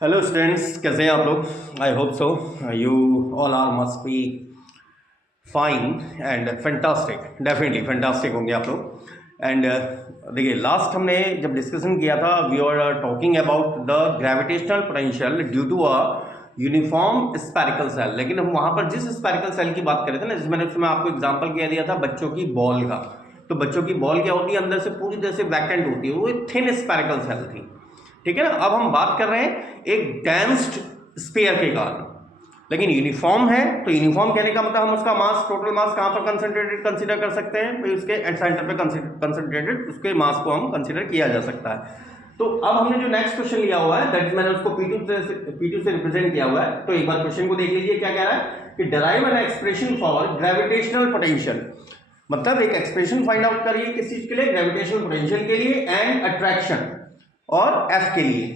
Hello students, कैसे हैं आप लोग? I hope so you all are must be fine and fantastic. Definitely fantastic होंगे आप लोग। एंड देखिए, लास्ट हमने जब डिस्कशन किया था, we are talking about the gravitational potential due to a uniform spherical shell. लेकिन हम वहाँ पर जिस स्पेरिकल सेल की बात कर रहे थे ना, जिसमें उसमें आपको एग्जाम्पल क्या दिया था बच्चों की बॉल का। तो बच्चों की बॉल क्या होती है, अंदर से पूरी तरह से वैकेंट होती है, वो एक थिन स्पेरिकल सेल थी। ठीक है ना। अब हम बात कर रहे हैं एक डेंस्ड स्फीयर के कारण, लेकिन यूनिफॉर्म है। तो यूनिफॉर्म कहने का मतलब हम उसका मास, टोटल मास कहां पर कंसंट्रेटेड कंसीडर कर सकते हैं भाई? उसके एट सेंटर पे कंसंट्रेटेड उसके मास को हम कंसीडर किया जा सकता है। तो अब हमने जो नेक्स्ट क्वेश्चन लिया हुआ है, दैट मैंने उसको P2 से रिप्रेजेंट किया हुआ है। तो एक बार क्वेश्चन को देख लीजिए, क्या कह रहा है कि derive an expression for gravitational potential. मतलब एक एक्सप्रेशन फाइंड आउट करिए किस चीज के लिए? ग्रेविटेशनल पोटेंशियल के लिए एंड अट्रैक्शन और एफ के लिए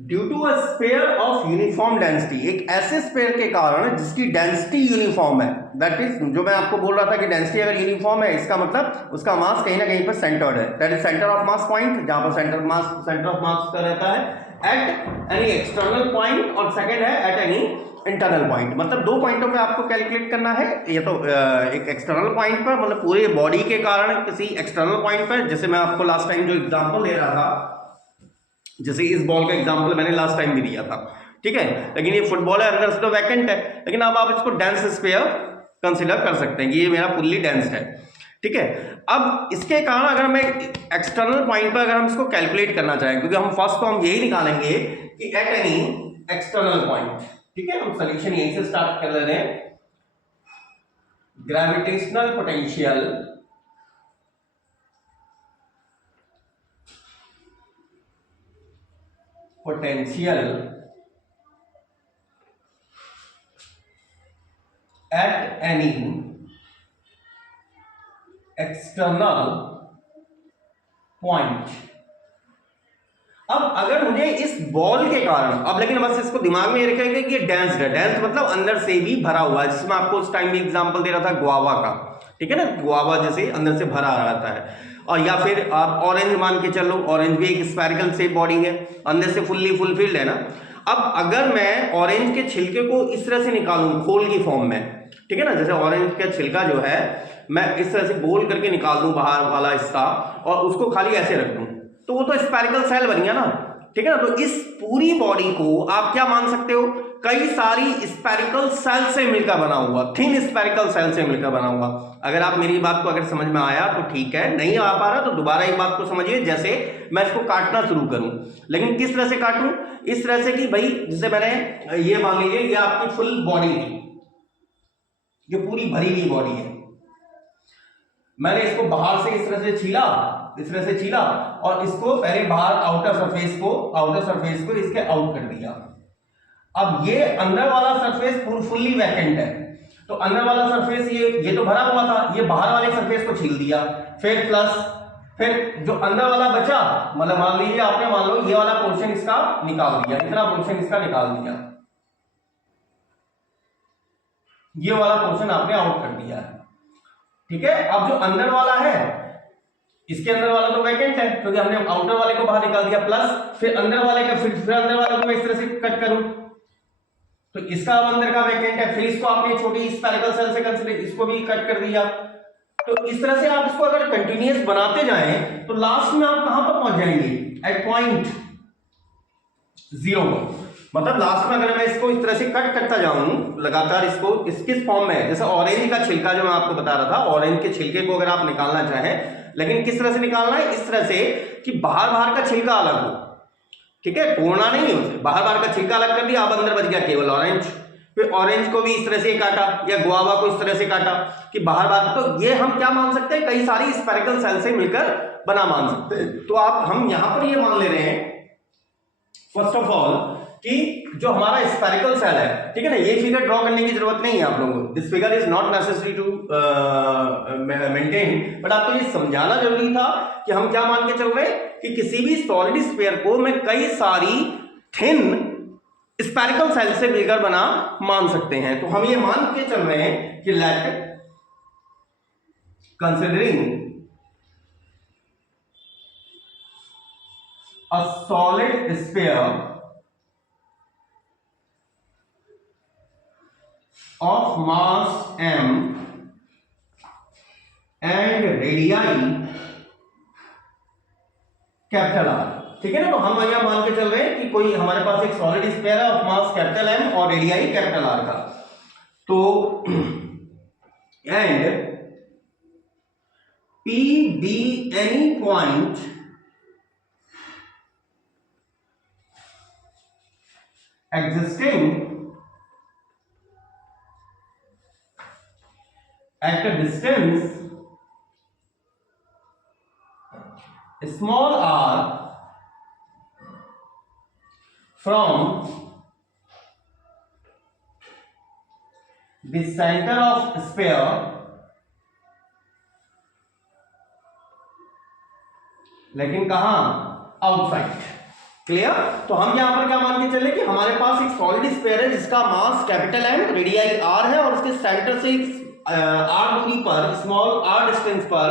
due to a sphere of uniform density. एक ऐसे स्फीयर के कारण जिसकी डेंसिटी यूनिफॉर्म है, दैट इज जो मैं आपको बोल रहा था कि डेंसिटी अगर यूनिफॉर्म है, इसका मतलब उसका मास कहीं ना कहीं पर सेंटर्ड है। That is centre of mass point, जहां पर सेंटर ऑफ मास का रहता है एट एनी एक्सटर्नल पॉइंट, और सेकंड है एट एनी इंटरनल पॉइंट। मतलब दो पॉइंटों पे आपको कैलकुलेट करना है। ये तो एक एक्सटर्नल पॉइंट पर, मतलब पूरे बॉडी के कारण किसी एक्सटर्नल पॉइंट पर, जैसे मैं आपको लास्ट टाइम जो एग्जांपल दे रहा था, जैसे इस बॉल का एग्जांपल मैंने लास्ट टाइम भी दिया था। ठीक है, लेकिन ये फुटबॉल है, अंदर से तो वैकेंट है, लेकिन अब आप इसको डेंस स्फीयर कंसीडर कर सकते हैं कि ये मेरा फुल्ली डेंस्ड है। ठीक है, अब इसके कारण अगर मैं एक्सटर्नल पॉइंट पर अगर हम इसको कैलकुलेट करना चाहें, क्योंकि हम फर्स्ट तो हम यही निकालेंगे कि एट एनी एक्सटर्नल पॉइंट। ठीक है, हम सोल्यूशन यहीं से स्टार्ट कर ले रहे हैं। Gravitational potential at any external point। अब अगर मुझे इस बॉल के कारण, अब लेकिन बस इसको दिमाग में रखेगा कि ये डेंस्ड है। डेंस्ड मतलब अंदर से भी भरा हुआ है, जिसमें आपको उस टाइम भी एग्जांपल दे रहा था गुआवा का। ठीक है ना, गुआवा जैसे अंदर से भरा रहता है। और या फिर आप ऑरेंज मान के चलो, ऑरेंज भी एक स्फेरिकल शेप बॉडी है, अंदर से फुल्ली फुलफिल्ड है ना। अब अगर मैं ऑरेंज के छिलके को इस तरह से निकालूं खोल की फॉर्म में, ठीक है ना, जैसे ऑरेंज का छिलका जो है मैं इस तरह से गोल करके निकाल दूं बाहर वाला हिस्सा, और उसको खाली ऐसे रख दूं, तो वो तो स्पेरिकल सेल बन गया ना। ठीक है ना, तो इस पूरी बॉडी को आप क्या मान सकते हो? कई सारी स्पेरिकल सेल से मिलकर बना हुआ, थिन स्पेरिकल सेल से मिलकर बना हुआ। अगर आप मेरी बात को अगर समझ में आया तो ठीक है, नहीं आ पा रहा तो दोबारा एक बात को समझिए। जैसे मैं इसको काटना शुरू करूं, लेकिन किस तरह से काटूं? इस तरह से कि भाई, जैसे मैंने ये मान लीजिए ये आपकी फुल बॉडी थी, ये पूरी भरी हुई बॉडी है, मैंने इसको बाहर से इस तरह से छीला, इस तरह से छीला, और इसको पहले बाहर आउटर सरफेस को इसके आउट कर दिया। अब ये अंदर वाला सरफेस फुल्ली वैकेंट है, तो अंदर वाला सरफेस ये तो भरा हुआ था, ये बाहर वाले सरफेस को छील दिया। फिर जो अंदर वाला बचा, मतलब मान लीजिए आपने, मान लो ये वाला पोर्शन इसका निकाल दिया, इतना पोर्शन इसका निकाल दिया, ये वाला पोर्शन आपने आउट कर दिया है। ठीक है, अब जो अंदर वाला है, इसके अंदर वाला तो वैकेंट है क्योंकि हमने आउटर वाले को बाहर निकाल दिया, प्लस फिर अंदर वाले का, फिर अंदर वाले को मैं इस तरह से कट करूं, तो इसका अब अंदर का वैकेंट है, फिर इसको आपने छोटी स्पेरिकल सेल से कंसीडर, इसको भी कट कर दिया। तो इस तरह से आप इसको अगर कंटिन्यूअस बनाते जाएं तो लास्ट में आप कहां पर पहुंच जाएंगे? एट पॉइंट 0 पर। मतलब लास्ट में अगर मैं इसको इस तरह से कट करता जाऊं लगातार, इसको किस फॉर्म में, जैसे ऑरेंज का छिलका जो मैं आपको बता रहा था, ऑरेंज के छिलके को अगर आप निकालना चाहें, लेकिन किस तरह से निकालना है? इस तरह से कि बाहर का छिलका अलग हो। ठीक है, तोड़ना नहीं है उसे, बाहर का छिलका अलग कर दिया, अब अंदर बच गया केवल ऑरेंज। फिर ऑरेंज को भी इस तरह से काटा, या गुआवा को इस तरह से काटा कि बाहर, तो ये हम क्या मान सकते हैं? कई सारी स्पेरिकल सेल से मिलकर बना मान सकते हैं। तो हम यहां पर ये मान ले रहे हैं फर्स्ट ऑफ ऑल कि जो हमारा स्पेरिकल सेल है, ठीक है ना, ये फिगर ड्रॉ करने की जरूरत नहीं है आप लोगों को, this figure is not necessary to maintain, but आपको ये समझाना जरूरी था कि हम क्या मान के चल रहे हैं कि किसी भी सॉलिड स्फीयर को मैं कई सारी थिन स्पेरिकल सेल से मिलकर बना मान सकते हैं। तो हम ये मान के चल रहे हैं कि let considering a solid sphere of mass m and radii capital R। ठीक है ना, तो हम यहां मान के चल रहे हैं कि कोई हमारे पास एक सॉलिड स्फीयर है ऑफ मास कैपिटल M और रेडियाई कैपिटल R का। तो and P be any point existing at a distance small r from the center of sphere लेकिन कहां, आउटसाइड। क्लियर। तो हम यहां पर क्या मान के चले कि हमारे पास एक सॉलिड स्फीयर है जिसका mass capital M radii R है और उसके सेंटर से r दूरी पर, स्मॉल r डिस्टेंस पर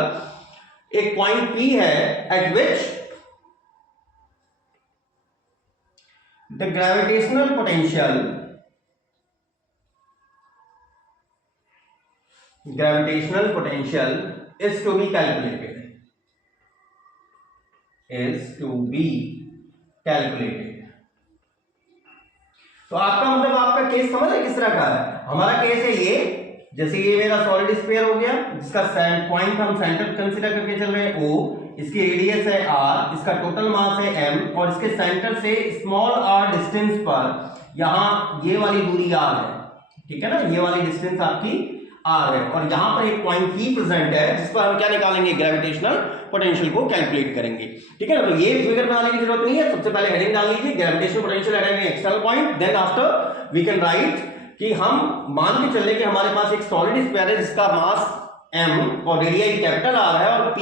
एक पॉइंट P है at which the gravitational potential is to be calculated, तो आपका मतलब आपका केस समझ है किस तरह का है। हमारा केस है ये, जैसे ये मेरा सॉलिड स्फीयर हो गया जिसका पॉइंट हम सेंटर कंसीडर करके चल रहे हैं O, इसकी रेडियस है R, इसका टोटल मास है M और इसके सेंटर से स्मॉल r डिस्टेंस पर यहां ये वाली दूरी R है। ठीक है ना, ये वाली डिस्टेंस आपकी R है और यहां पर एक पॉइंट P प्रेजेंट है जिस पर हम क्या निकालेंगे, ग्रेविटेशनल पोटेंशियल को कैलकुलेट करेंगे। ठीक है ना, तो ये फिगर बनाने की जरूरत नहीं है। सबसे पहले हेडिंग डाल लीजिए gravitational potential at an external point, then after we can write कि हम मान के चले कि हमारे पास एक सॉलिड स्फीयर है जिसका मास m और रेडियाई कैपिटल R है और P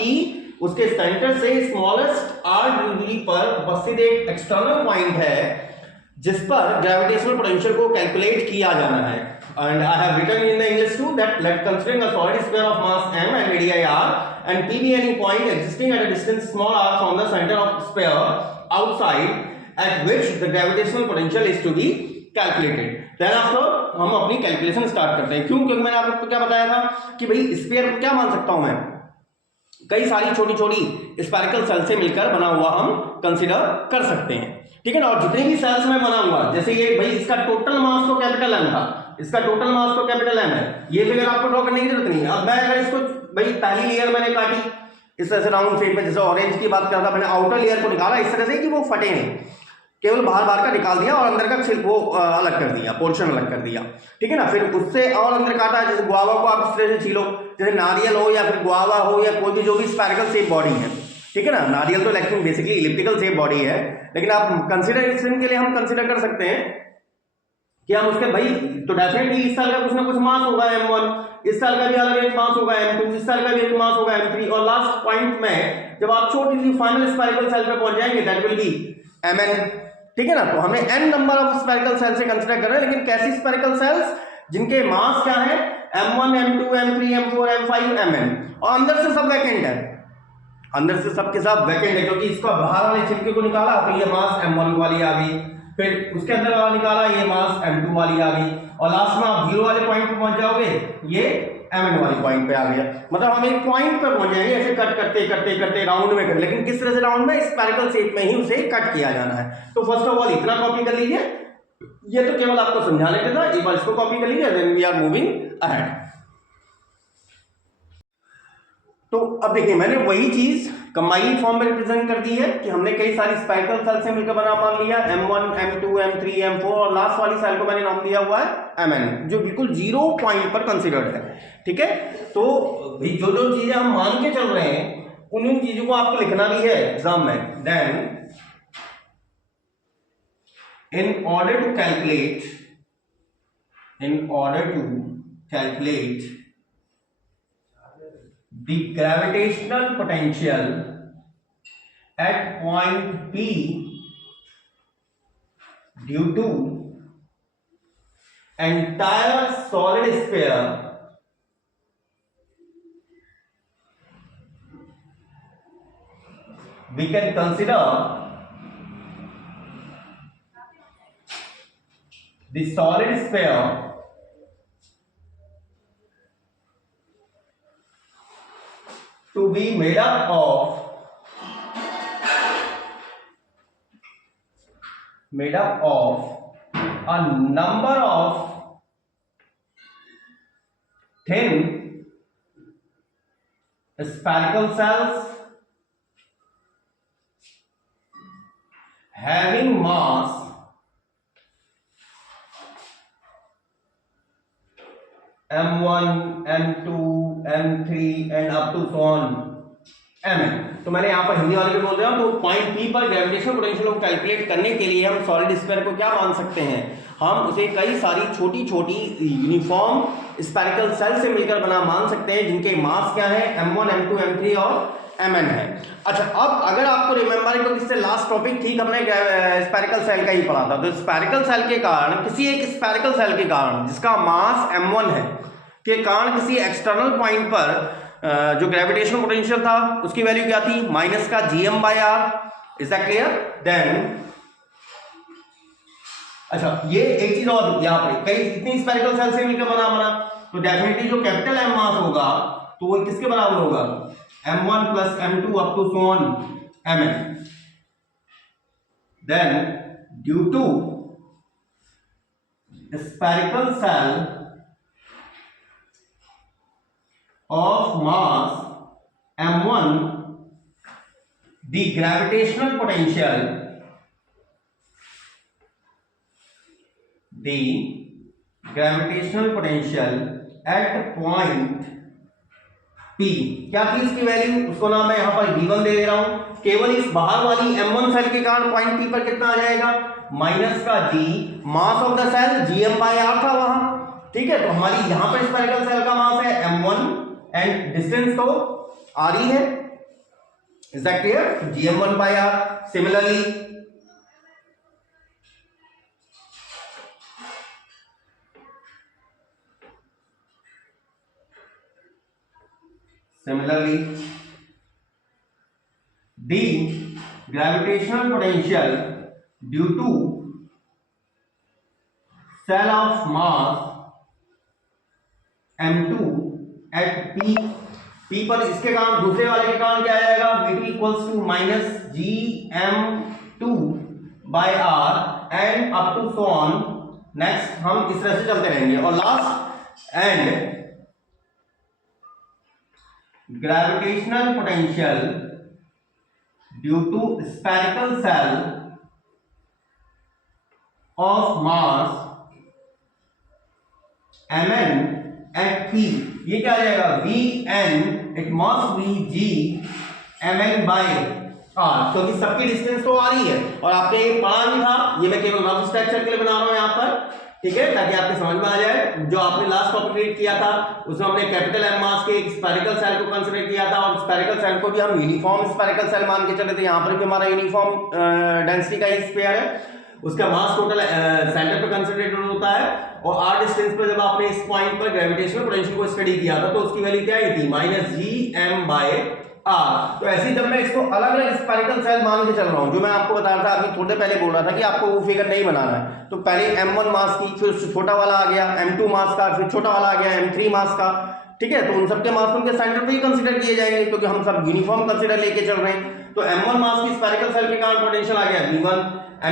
उसके सेंटर से स्मॉलेस्ट r दूरी पर उपस्थित एक एक्सटर्नल पॉइंट है जिस पर ग्रेविटेशनल पोटेंशियल को कैलकुलेट किया जाना है। And I have written in the English too that let considering a solid sphere of mass m and radii r and P be any point existing at a distance small r from the center of sphere outside at which the gravitational potential is to be calculated. Then after हम अपनी calculation start करते हैं। क्यों? क्योंकि मैंने आपको क्या बताया था कि भाई स्फीयर को क्या मान सकता हूं मैं, कई सारी छोटी छोटी स्फेरिकल सेल से मिलकर बना हुआ हम कंसीडर कर सकते हैं। ठीक है ना, और जितने भी सेल्स में बनाऊंगा, जैसे ये भाई इसका टोटल मास तो कैपिटल M था, इसका टोटल मास तो कैपिटल M है, ये फिगर आपको ड्रॉ करने की जरूरत नहीं है। अब मैं अगर इसको भाई पहली लेयर मैंने काटी इस तरह से राउंड शेप में, जैसे ऑरेंज की बात कर रहा था, मैंने आउटर लेयर को निकाला इस तरह से कि वो फटे नहीं, केवल बाहर बाहर का निकाल दिया और अंदर का छिलका वो अलग कर दिया, पोर्शन अलग कर दिया। ठीक है ना, फिर उससे और अंदर काटा, जैसे गुआवा को आप इस तरह से छीलो, जैसे नारियल हो या फिर गुआवा हो या कोई भी जो भी स्फेरिकल शेप बॉडी है। ठीक है ना, नारियल तो लेकिन बेसिकली इलिप्टिकल शेप बॉडी है, लेकिन आप कंसिडरेशन के लिए हम कंसिडर कर सकते हैं कि हम उसके भाई तो डेफिनेटली इस साल का कुछ ना कुछ मास होगा m1, इस साल का भी अलग एक मास होगा m2, इस साल का भी एक मास होगा m3 और लास्ट पॉइंट में जब आप छोटी सी फाइनल स्फेरिकल सेल पे पहुंच जाएंगे दैट विल बी mn। ठीक है ना, तो हमने n number of spherical cell से कंसीडर कर रहे हैं, लेकिन कैसी स्फेरिकल सेल्स जिनके मास क्या है m1 m2 m3 m4 m5 mn और अंदर से सब वैकेंट है, अंदर से सबके सब वैकेंट है, क्योंकि इसका बाहर वाले छिलके को निकाला तो ये मास m1 वाली आ गई, फिर उसके अंदर वाला निकाला ये मास m2 वाली आ गई और लास्ट में आप जीरो वाले पॉइंट पे पहुंच जाओगे, ये mn वाली पॉइंट पे आ गया। मतलब हम एक पॉइंट पे पहुंच जाएंगे ऐसे कट करते करते करते राउंड में कर, लेकिन किस तरह से राउंड में, स्फेरिकल शेप में ही उसे कट किया जाना है। तो फर्स्ट ऑफ ऑल इतना कॉपी कर लीजिए, ये तो केवल आपको समझाने के था, एक बार इसको कॉपी कर लीजिए, then we are moving ahead. तो अब देखिए मैंने वही चीज कंबाइंड फॉर्म में रिप्रेजेंट कर दी है कि हमने कई सारी स्फेरिकल सेल से मिलकर बना मान लिया m1 m2 m3 m4 और लास्ट वाली सेल को मैंने नाम दिया हुआ है mn, जो बिल्कुल जीरो पॉइंट पर कंसीडर्ड है। ठीक है, तो जो जो चीजें हम मान के चल रहे हैं उन चीजों को आपको लिखना भी है एग्जाम में। Then in order to calculate the gravitational potential at point P due to entire solid sphere we can consider the solid sphere be made up of a number of thin spherical cells having mass m1, m2, m3 and up to so on mn। तो मैंने यहाँ पर हिंदी वाले में बोल रहा हूँ, तो पॉइंट पी पर ग्रेविटेशनल पोटेंशियल को कैलकुलेट करने के लिए हम सॉलिड स्फीयर को क्या मान सकते हैं, हम उसे कई सारी छोटी छोटी यूनिफॉर्म स्फेरिकल सेल से मिलकर बना मान सकते हैं, जिनके मास क्या है m1, m2, m3 और mn है। अच्छा, अब अगर आपको रिमेंबर है, क्योंकि इससे लास्ट टॉपिक ठीक हमने स्फेरिकल सेल का ही पढ़ा था, तो स्फेरिकल सेल के कारण, किसी एक स्फेरिकल सेल के कारण जिसका मास m1 है के कारण किसी एक्सटर्नल पॉइंट पर जो ग्रेविटेशनल पोटेंशियल था उसकी वैल्यू क्या थी, माइनस का gm/r। Is that clear? Then अच्छा, ये एक चीज और यहाँ पर कई इतनी स्फेरिकल सेल से मिलकर बना, तो डेफिनेटली जो कैपिटल M मास होगा तो वो किसके बराबर होगा, m1 plus m2 up to so on mn। then due to spherical cell of mass m1, the gravitational potential at point P, क्या थी इसकी वैल्यू, उसको ना मैं यहां पर V1 दे रहा हूं, केवल इस बाहर वाली M1 सेल के कारण पॉइंट P पर कितना आ जाएगा, माइनस का G, mass of the shell gm/r था वहां, ठीक है। तो हमारी यहां पर स्फेरिकल सेल का मास है m1 एंड डिस्टेंस तो r ही है। Is that clear? gm1/r। Similarly, the gravitational potential due to cell of mass m2 at p पर, इसके कारण दूसरे वाले के कारण क्या आ जाएगा, v2 equals to minus gm2/r and up to so on. Next हम इस तरह से चलते रहेंगे, और last end gravitational potential due to spherical cell of mass mn at p, ये क्या आ जाएगा, vn, it must be g mn/r, क्योंकि सबकी डिस्टेंस तो आ रही है, और आपने ये पढ़ा नहीं था, ये मैं केवल रफ स्ट्रक्चर के लिए बना रहा हूं यहाँ पर, ठीक है, ताकि आपके समझ में आ जाए। जो आपने लास्ट टॉपिक रीड किया था उसमें हमने कैपिटल M मास के एक स्फेरिकल सेल को कंसीडर किया था, और स्फेरिकल सेल को भी हम यूनिफॉर्म स्फेरिकल सेल मान के चले थे। यहाँ पर भी हमारा यूनिफॉर्म डेंसिटी का ही स्फीयर है, उसका मास टोटल सेंटर पे कंसंट्रेटेड होता है, और r डिस्टेंस पर जब आपने इस पॉइंट पर ग्रेविटेशनल पोटेंशियल को स्टडी किया था तो उसकी वैल्यू क्या आई थी, माइनस gm/r। तो ऐसे ही जब मैं इसको अलग अलग स्फेरिकल सेल मान के चल रहा हूं, जो मैं आपको बता रहा था अभी थोड़े पहले बोल रहा था कि आपको वो फिगर नहीं बनाना है, तो पहले m1 मास की, फिर उससे छोटा वाला आ गया m2 मास का, फिर छोटा वाला आ गया m3 मास का, ठीक है। तो उन सबके मास उनके सेंटर पे ही कंसीडर किए जाएंगे, क्योंकि हम सब यूनिफॉर्म कंसीडर लेके चल रहे हैं। तो m1 मास की स्फेरिकल सेल के कारण पोटेंशियल आ गया v1,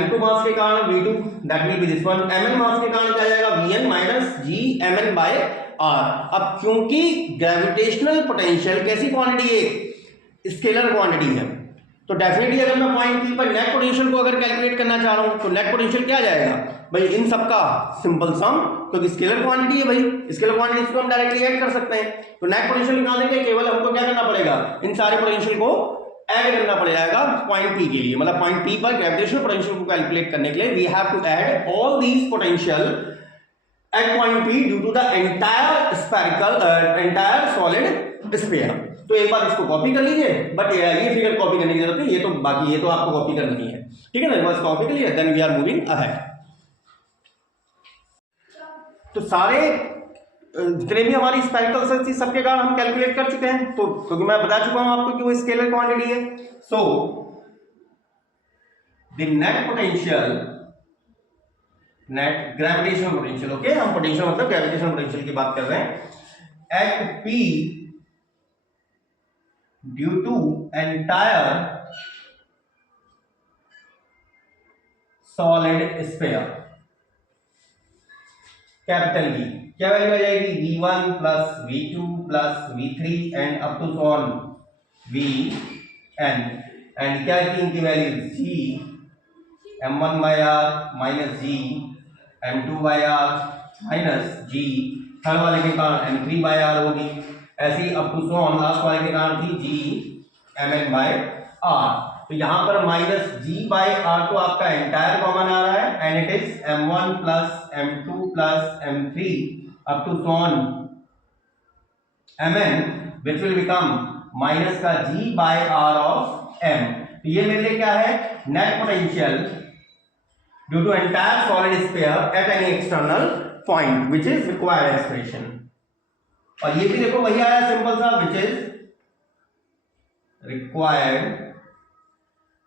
m2 मास के कारण v2, that will B this one, mn मास के कारण क्या आ जाएगा, vn माइनस gmn/r। अब क्योंकि ग्रेविटेशनल पोटेंशियल कैसी क्वांटिटी है, स्केलर क्वांटिटी है, तो डेफिनेटली अगर मैं पॉइंट P पर नेट पोटेंशियल को अगर कैलकुलेट करना चाह रहा हूं तो नेट पोटेंशियल क्या जाएगा भाई, इन सबका सिंपल सम, क्योंकि स्केलर क्वांटिटी है भाई, स्केलर क्वांटिटी को हम डायरेक्टली ऐड कर सकते हैं। तो नेट पोटेंशियल निकालने के लिए केवल हमको क्या करना पड़ेगा, इन सारे पोटेंशियल को ऐड करना पड़ेगा पॉइंट P के लिए, मतलब पॉइंट P पर ग्रेविटेशनल पोटेंशियल को कैलकुलेट करने के लिए we have to add all these potential at point P due to the entire spherical entire solid sphere. तो एक बार इसको कॉपी कर लीजिए, बट ये फिगर कॉपी करने की जरूरत है, ये तो बाकी ये तो आपको कॉपी करना ही है, ठीक है ना। बस कॉपी कर लिया, then we are moving ahead. तो सारे जितने भी हमारी स्फेरिकल सेल्स थी सबके कारण हम कैलकुलेट कर चुके हैं, तो क्योंकि मैं बता चुका हूं आपको कि वो स्केलर क्वांटिटी है। So the net potential, net gravitational potential, okay, हम पोटेंशियल मतलब ग्रेविटेशनल पोटेंशियल की बात कर रहे हैं, at P due to entire solid sphere, capital V क्या वैल्यू आ जाएगी V1 plus V2 plus V3 and up to on Vn and क्या थी इनकी value G m1 by r minus G m2 by r minus G, third वाले के कारण m3 by r होगी, ऐसे ही अप टू ऑन लास्ट वाले के कारण थी G mn by r। तो यहाँ पर माइनस G by r तो आपका एंटायर कॉमन आ रहा है and it is m1 plus m2 plus m3 up to on mn which will become minus का G by r of m। तो ये मेरे लिए क्या है net potential due to entire solid sphere at any external point which is required expression. और ये भी देखो वही आया सिंपल सा which is required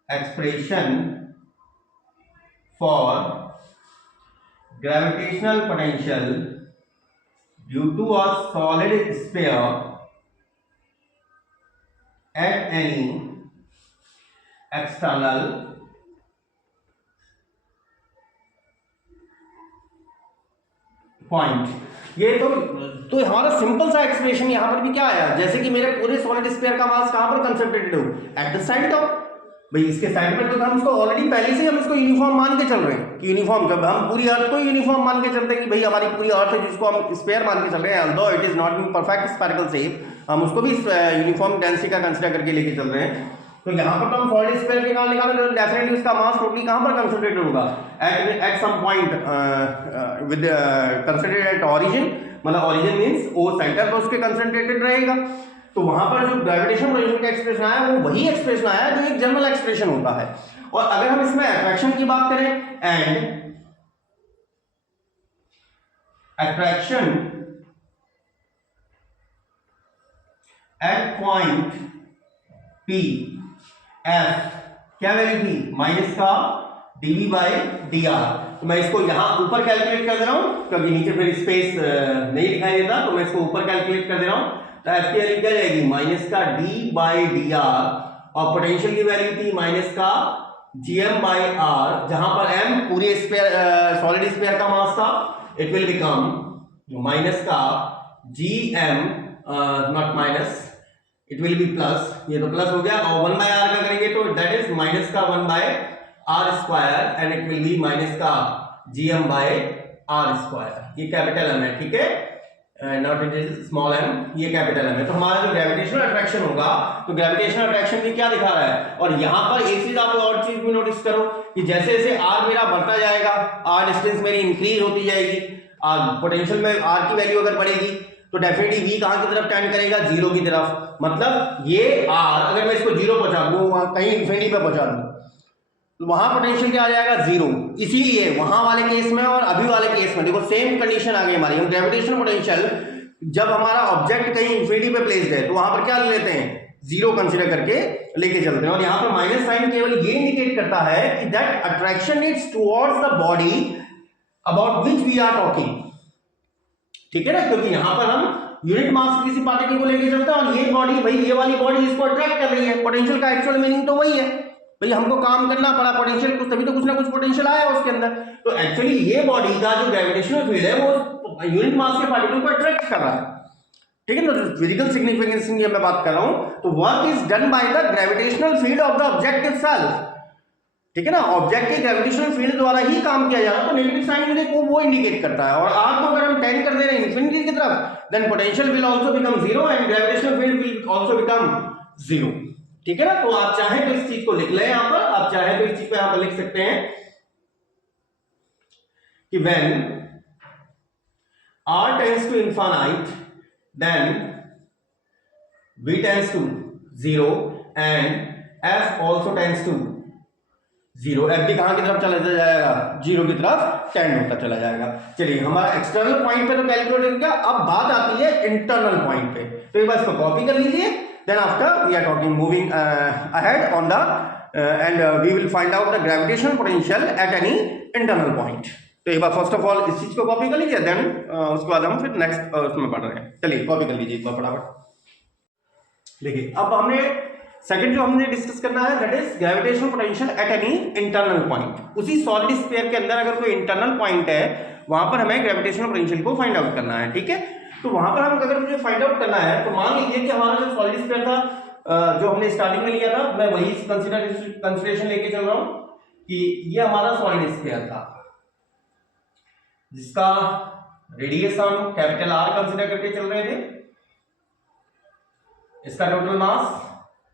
expression for gravitational potential due to a solid sphere at any external point। ये तो हमारा सिंपल सा एक्सप्रेशन यहां पर भी क्या आया, जैसे कि मेरे पूरे सॉलिड स्फीयर का मास कहां पर कंसंट्रेटेड हो एट द साइड ऑफ, भाई इसके साइड पर तो हम इसको ऑलरेडी पहले से हम इसको यूनिफॉर्म मान के चल रहे हैं कि यूनिफॉर्म, जब हम पूरी अर्थ को यूनिफॉर्म मान के चलते हैं कि भाई हमारी पूरी अर्थ है जिसको हम स्फीयर मान के चल रहे हैं, although it is not in perfect spherical shape, हम उसको भी यूनिफॉर्म डेंसिटी का कंसीडर करके लेके चल रहे हैं। तो यहाँ पर तो हम सॉलिड स्फीयर के कारण निकालें तो डेफिनेटली उसका मास टोटली कहाँ पर कंसंट्रेटेड होगा at some point with concentrated at origin, मतलब ऑरिजिन मींस वो सेंटर पर उसके कंसंट्रेटेड रहेगा। तो वहां पर जो ग्रेविटेशन पोटेंशियल का एक्सप्रेशन आया वो वही एक्सप्रेशन आया जो एक जनरल एक्सप्रेशन होता है। और अगर हम इसमें अट्रैक्शन की बात करें and attraction at point P F क्या वैल्यू थी माइनस का dV बाई dr। तो मैं इसको यहां ऊपर कैलकुलेट कर दे रहा हूं क्योंकि नीचे फिर स्पेस नहीं दिखाई देता, तो मैं इसको ऊपर कैलकुलेट कर दे रहा हूं। तो एफ की वैल्यू क्या जाएगी माइनस का d बाई dr और पोटेंशियल की वैल्यू थी माइनस का gm बाई r, जहां पर m पूरे सॉलिड स्फीयर का मास था, इट विल बिकम माइनस का gm not minus, it will B plus, ये तो प्लस हो गया और 1 बाय r का करेंगे तो दैट इज माइनस का 1 by r square and it will be minus का gm बाय r स्क्वायर। ये कैपिटल m है, ठीक है, not it is small m, ये कैपिटल m है। तो हमारा जो ग्रेविटेशनल अट्रैक्शन होगा तो ग्रेविटेशनल अट्रैक्शन भी क्या दिखा रहा है। और यहां पर एक चीज आप और चीज भी नोटिस करो कि जैसे जैसे r मेरा बढ़ता जाएगा, r डिस्टेंस मेरी इंक्रीज होती जाएगी, पोटेंशियल में r की वैल्यू अगर बढ़ेगी तो डेफिनेटली v कहां की तरफ टेंड करेगा, जीरो की तरफ। मतलब ये r अगर मैं इसको जीरो पहुंचा दूं, कहीं इंफिनिटी पे पहुंचा दूं, तो वहां पोटेंशियल क्या आ जाएगा जीरो। इसीलिए वहां वाले केस में और अभी वाले केस में देखो सेम कंडीशन आ गई हमारी। हम ग्रेविटेशनल पोटेंशियल जब हमारा ऑब्जेक्ट कहीं इंफिनिटी पे प्लेस्ड है तो वहां पर क्या ले लेते हैं, जीरो कंसीडर करके लेके चलते हैं। और यहाँ पर माइनस साइन केवल ये इंडिकेट करता है कि that attraction is towards the body about which we are talking, ठीक है ना, क्योंकि यहां पर हम यूनिट मास किसी पार्टिकल को लेके चलते हैं और ये बॉडी, भाई ये वाली बॉडी इसको अट्रैक्ट कर रही है। पोटेंशियल का एक्चुअल मीनिंग तो वही है, भाई हमको काम करना पड़ा पोटेंशियल कुछ, तभी तो कुछ ना कुछ पोटेंशियल आया उसके अंदर। तो एक्चुअली ये बॉडी का जो ग्रेविटेशनल फील्ड है वो यूनिट मास के पार्टिकल को अट्रैक्ट कर रहा है, ठीक है ना। फिजिकल सिग्निफिकेंस की मैं बात कर रहा हूं तो work is done by the gravitational field of the object itself, ठीक है ना। ऑब्जेक्ट के ग्रेविटेशनल फील्ड द्वारा ही काम किया जा रहा है, तो नेगेटिव साइन मुझे वो इंडिकेट करता है। और आर को अगर हम टेंड कर दे रहे हैं इंफिनिटी की तरफ, then potential will also become zero and gravitational field will also become zero, ठीक है ना। तो आप चाहे तो इस चीज को लिख लें यहां पर, आप चाहे तो इस चीज को यहां पर लिख सकते हैं कि when r tends to infinite then v tends to 0 and f also tends to 0। f भी कहां की तरफ चला जाएगा, जीरो की तरफ टेंड होता चला जाएगा। चलिए हमारा एक्सटर्नल पॉइंट पे तो कैलकुलेट हो गया, अब बात आती है इंटरनल पॉइंट पे। तो एक बार इसको कॉपी कर लीजिए, then after we are talking moving ahead on the end we will find out the gravitational potential at any internal point. तो एक बार फर्स्ट ऑफ ऑल इस चीज को कॉपी कर लीजिए, देन उसके बाद हम फिर नेक्स्ट उसमें पढ़ रहे हैं। चलिए कॉपी कर लीजिए एक बार फटाफट। देखिए अब हमने सेकंड जो हमने डिस्कस करना है that is gravitational potential at any internal point. उसी सॉलिड स्फीयर के अंदर अगर कोई इंटरनल पॉइंट है वहां पर हमें ग्रेविटेशनल पोटेंशियल को फाइंड आउट करना है, ठीक है। तो वहां पर हम अगर मुझे फाइंड आउट करना है तो मान लीजिए कि हमारा जो सॉलिड स्फीयर था जो हमने स्टार्टिंग में लिया था, मैं वही कंसीडरेशन लेके चल रहा हूं कि ये हमारा सॉलिड स्फीयर था जिसका रेडियस हम कैपिटल आर कंसीडर करके चल रहे थे, इसका total mass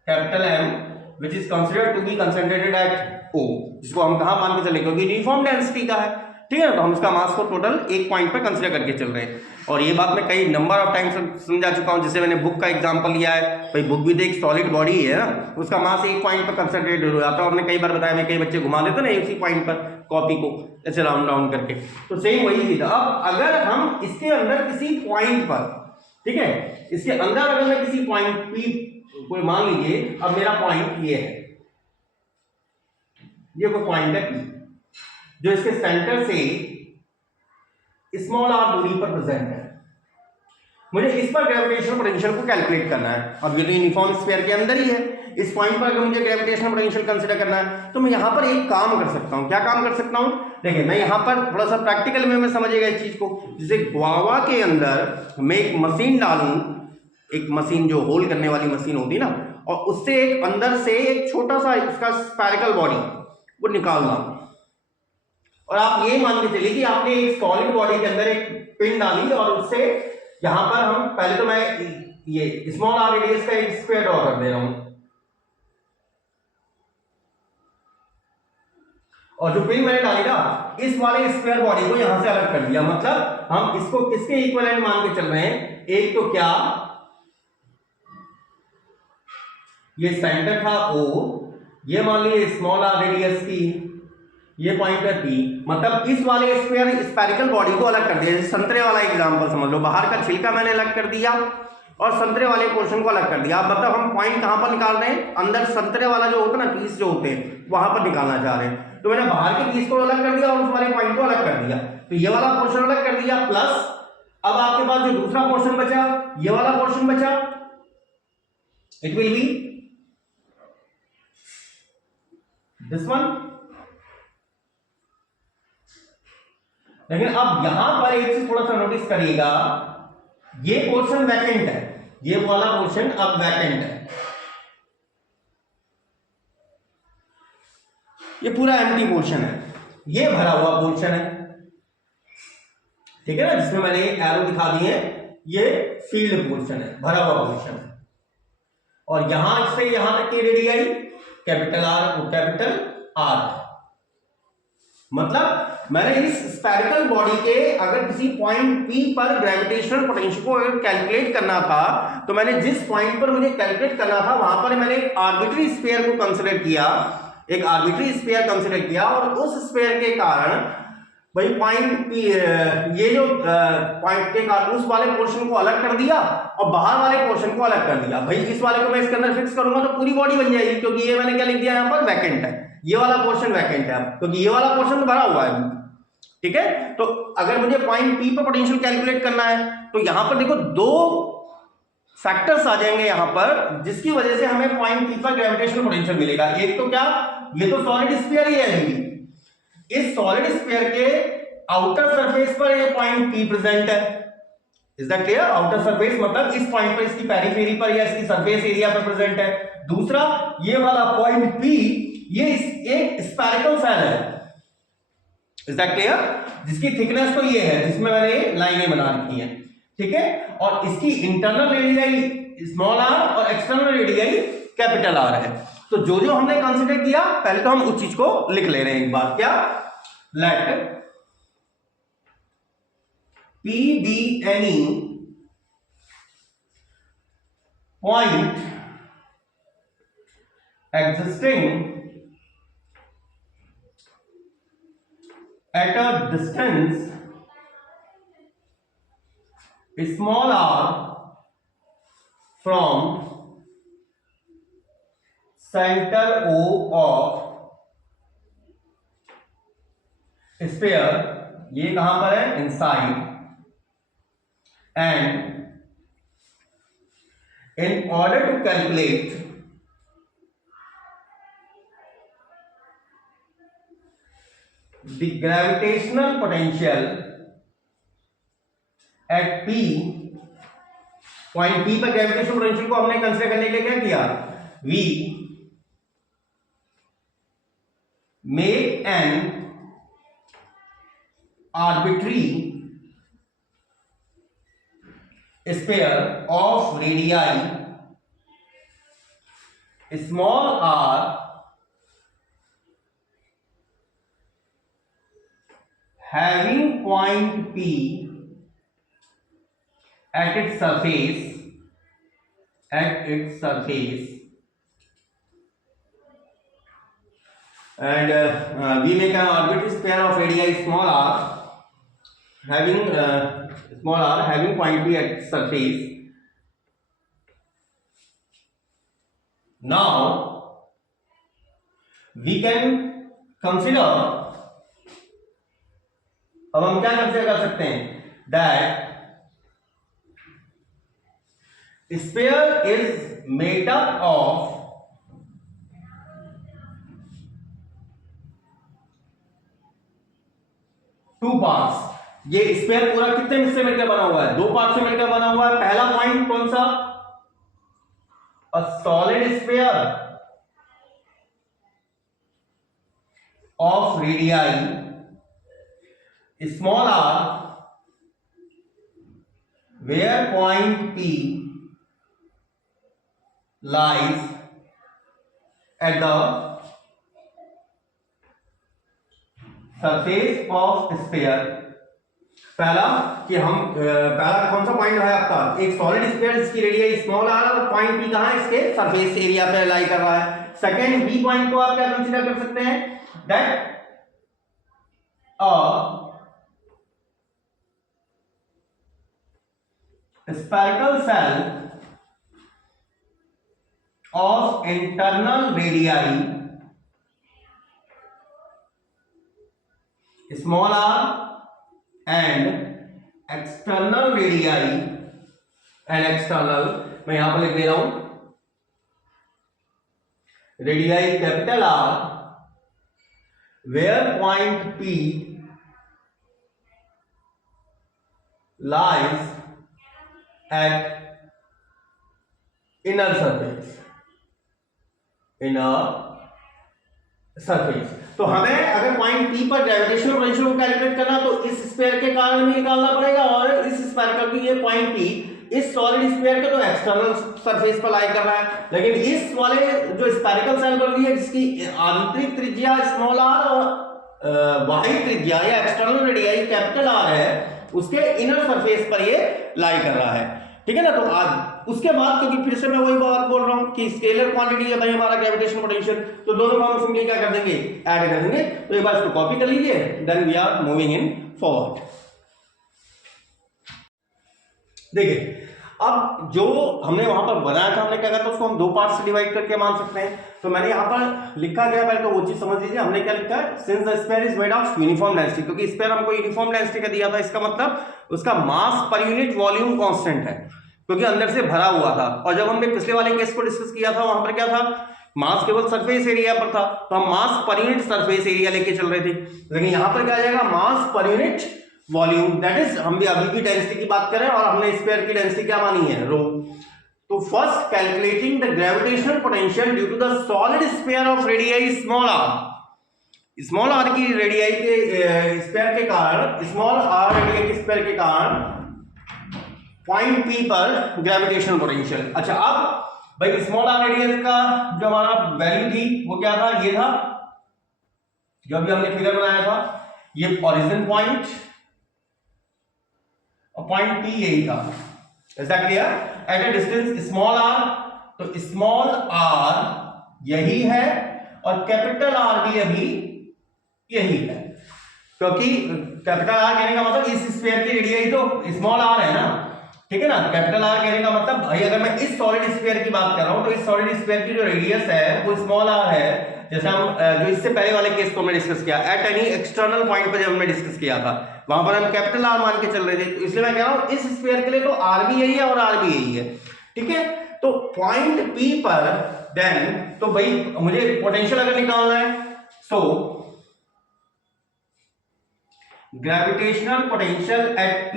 capital M which is considered to be concentrated at O, जिसको हम कहां मान के चले क्योंकि यूनिफॉर्म डेंसिटी का है, ठीक है। तो हम इसका मास को टोटल एक पॉइंट पर कंसीडर करके चल रहे हैं और ये बात मैं कई नंबर ऑफ टाइम समझा चुका हूं। जैसे मैंने बुक का एग्जांपल लिया है, भाई बुक भी तो एक सॉलिड बॉडी है ना, उसका मास एक पॉइंट पर कंसंट्रेटेड हो जाता है। हमने कई बार बताया, मैं कई बच्चे घुमा देते ना उसी पॉइंट पर कॉपी को ऐसे राउंड डाउन करके, तो सेम वही चीज। अब अगर हम इसके अंदर किसी पॉइंट पर, ठीक है, इसके अंदर अगर मैं किसी पॉइंट पी कोई मान लीजिए, अब मेरा पॉइंट ये है, ये कोई पॉइंट है पी जो इसके सेंटर से स्मॉल आर दूरी पर प्रेजेंट है। मुझे इस पर ग्रेविटेशनल पोटेंशियल को कैलकुलेट करना है। अब ये तो यूनिफॉर्म स्फीयर के अंदर ही है, इस पॉइंट पर अगर मुझे ग्रेविटेशनल पोटेंशियल कंसीडर करना है तो मैं यहां पर एक काम कर सकता हूं। क्या काम कर सकता हूं? देखिए मैं यहां पर थोड़ा सा प्रैक्टिकल वे में समझिएगा इस चीज को। जैसे गुआवा के अंदर मैं एक मशीन डालूं, एक मशीन जो होल करने वाली मशीन होती ना, और उससे एक अंदर से एक छोटा सा इसका स्फेरिकल बॉडी वो निकालना, और आप ये मान के चलिए कि आपने एक सॉलिड बॉडी के अंदर एक पिन डाली और उससे यहां पर हम पहले तो मैं ये स्मॉल आर रेडियस का एक स्क्वायर ड्रॉ कर दे रहा हूं, और जो पिन मैंने डाली ना इस वाले स्क्वायर बॉडी को यहां से अलग कर दिया। मतलब हम इसको किसके इक्विवेलेंट मान के चल रहे हैं? एक तो क्या ये सेंटर था O, ये मान लीजिए स्मॉल आर रेडियस की ये पॉइंट है P, मतलब इस वाले स्फीयर स्फेरिकल बॉडी को अलग कर दिया। जैसे संतरे वाला एग्जांपल समझ लो, बाहर का छिलका मैंने अलग कर दिया और संतरे वाले पोर्शन को अलग कर दिया। मतलब हम पॉइंट कहां पर निकाल रहे हैं? अंदर संतरे वाला जो होता है ना पीस जो होते हैं वहां पर निकालना चाह रहे हैं। तो मैंने बाहर के पीस को अलग कर दिया और उस वाले पॉइंट को अलग कर दिया, तो ये वाला पोर्शन अलग कर दिया। प्लस अब आपके पास जो दूसरा पोर्शन बचा, ये वाला पोर्शन बचा, it will B this one. लेकिन अब यहां पर एक चीज थोड़ा सा नोटिस करिएगा, ये पोर्शन वैकेंट है, ये वाला पोर्शन अब वैकेंट है, ये पूरा एम्प्टी पोर्शन है, ये भरा हुआ पोर्शन है, ठीक है ना, जिसमें मैंने एरो दिखा दिए, ये फील्ड पोर्शन है, भरा हुआ पोर्शन है। और यहां से यहां तक की रेडियस कैपिटल आर और कैपिटल आर। मतलब मैंने इस स्फेरिकल बॉडी के अगर किसी पॉइंट P पर ग्रेविटेशनल पोटेंशियल को अगर कैलकुलेट करना था, तो मैंने जिस पॉइंट पर मुझे कैलकुलेट करना था वहां पर मैंने एक आर्बिट्री स्फीयर को कंसीडर किया, एक आर्बिट्री स्फीयर कंसीडर किया, और उस स्फीयर के कारण भाई पॉइंट P ये जो पॉइंट के कारण उस वाले पोर्शन को अलग कर दिया और बाहर वाले पोर्शन को अलग कर दिया। भाई इस वाले को मैं इसके अंदर फिक्स करूंगा तो पूरी बॉडी बन जाएगी, क्योंकि ये मैंने क्या लिख दिया यहां पर वैकेंट है, ये वाला पोर्शन वैकेंट है क्योंकि ये वाला पोर्शन तो भरा हुआ है, ठीक है। तो अगर मुझे पॉइंट P पर पोटेंशियल कैलकुलेट करना है तो यहां पर देखो दो फैक्टर्स आ जाएंगे यहां पर, जिसकी वजह से हमें पॉइंट P पर ग्रेविटेशनल पोटेंशियल मिलेगा। एक तो क्या, ये तो सॉलिड स्फीयर ही है, इस सॉलिड स्फीयर के आउटर सरफेस पर ये पॉइंट P प्रेजेंट है। Is that clear? Outer surface मतलब इस पॉइंट पर, इसकी पेरिफेरी पर या इसकी सरफेस एरिया पर प्रेजेंट है। दूसरा ये वाला पॉइंट P ये एक स्फेरिकल सेल है, इज दैट क्लियर, जिसकी थिकनेस तो ये है जिसमें मैंने लाइनें बना रखी हैं, ठीक है। और इसकी इंटरनल रेडियस स्मॉल आर और एक्सटर्नल रेडियस कैपिटल आर है। तो जो जो हमने कंसीडर किया पहले तो हम उस चीज को लिख ले रहे हैं एक बार। क्या? Let P be any point existing at a distance small r from center O of sphere, ये कहां पर है? Inside, and in order to calculate the gravitational potential at P, point P पर ग्रेविटेशनल पोटेंशियल को हमने consider करने के लिए क्या किया, V make an arbitrary sphere of radii small r having point P at its surface and we make an arbitrary sphere of radii small r having point P at its surface. Now we can consider, अब हम क्या consider कर सकते हैं, that sphere is made up of two parts. ये sphere पूरा कितने हिस्से मिलकर बना हुआ है, दो पार्ट से मिलकर बना हुआ है. पहला पॉइंट कौन सा, अ solid sphere of radii small r where point P lies at the surface of sphere. पहला कि हम पहला कौन सा पॉइंट है आपका, एक सॉलिड स्फीयर जिसकी रेडियस स्मॉल आर है और पॉइंट पी कहां है, इसके सरफेस एरिया पे लाई कर रहा है. सेकंड बी पॉइंट को आप क्या कंसीडर कर सकते हैं, that a spherical shell of internal radii small r and external radii and external, मैं यहां पर लिख दे रहा हूं radii capital R where point P lies at inner surface. तो हमें अगर पॉइंट P पर ग्रेविटेशनल पोटेंशियल को कैलकुलेट करना तो इस स्फीयर के कारण भी निकालना पड़ेगा और इस स्फीयर का ये पॉइंट P इस सॉलिड स्फीयर के तो एक्सटर्नल सरफेस पर लाई कर रहा है, लेकिन इस वाले जो स्फेरिकल सेल पर भी है जिसकी आंतरिक त्रिज्या स्मॉल r और बाहरी त्रिज्या या एक्सटर्नल रेडियाई कैपिटल R है, उसके इनर सरफेस पर ये लाई कर रहा है. ठीक है ना. तो आज उसके बाद, क्योंकि फिर से मैं वही बात बोल रहा हूं कि स्केलर क्वांटिटी है भाई हमारा ग्रेविटेशनल पोटेंशियल, तो दोनों को हम सिंपली क्या कर देंगे, ऐड कर देंगे. तो एक बार इसको कॉपी कर लीजिए, then we are moving in forward. देखिए अब जो हमने वहां पर बनाया था, हमने क्या कहा था, उसको हम दो पार्ट से डिवाइड करके मान सकते हैं. तो मैंने यहाँ पर लिखा गया, पहले तो वो चीज समझ लीजिए. हमने क्या लिखा है, since the sphere is made of uniform density, क्योंकि स्फीयर हमको यूनिफॉर्म डेंसिटी का दिया था, इसका मतलब उसका मास पर यूनिट वॉल्यूम कांस्टेंट है क्योंकि अंदर से भरा हुआ था. और जब हमने पिछले वाले केस को डिस्कस किया था, वहां पर क्या था, मास केवल सरफेस एरिया पर था, तो हम मास पर यूनिट सरफेस एरिया लेके चल रहे थे. लेकिन यहां पर क्या आ जाएगा, मास per unit volume, that is हम भी अभी की डेंसिटी की बात करें और हमने स्फीयर की डेंसिटी क्या मानी है, रो. तो first calculating the gravitational potential due to the solid sphere of radii small r की रेडियाई के स्फीयर के कारण, स्मॉल आर रेडियाई के स्फीयर के कारण पॉइंट P पर ग्रेविटेशनल पोटेंशियल. अच्छा अब भाई स्मॉल आर रेडियस का जो हमारा वैल्यू थी वो क्या था, ये था जो अभी हमने फिगर बनाया था, ये ओरिजिन पॉइंट और पॉइंट P यही था. Is that clear? At a distance small r, तो स्मॉल आर यही है और कैपिटल आर भी अभी यही है, क्योंकि कैपिटल आर कहने का मतलब इस स्फीयर की रेडियस तो स्मॉल आर है ना. ठीक है ना. कैपिटल आर कहने का मतलब भाई अगर मैं इस सॉलिड स्फीयर की बात कर रहा हूं तो इस सॉलिड स्फीयर की जो रेडियस है वो स्मॉल आर है. जैसे हम जो इससे पहले वाले केस को हमने डिस्कस किया, एट एनी एक्सटर्नल पॉइंट पर जब हमने डिस्कस किया था, वहां पर हम कैपिटल आर मान के चल रहे थे. तो इसलिए मैं कह रहा हूं इस स्फीयर के लिए तो आर भी यही है और आर भी यही है. ठीक है. तो पॉइंट P पर देन तो भाई मुझे पोटेंशियल अगर निकालना है, so gravitational potential eight P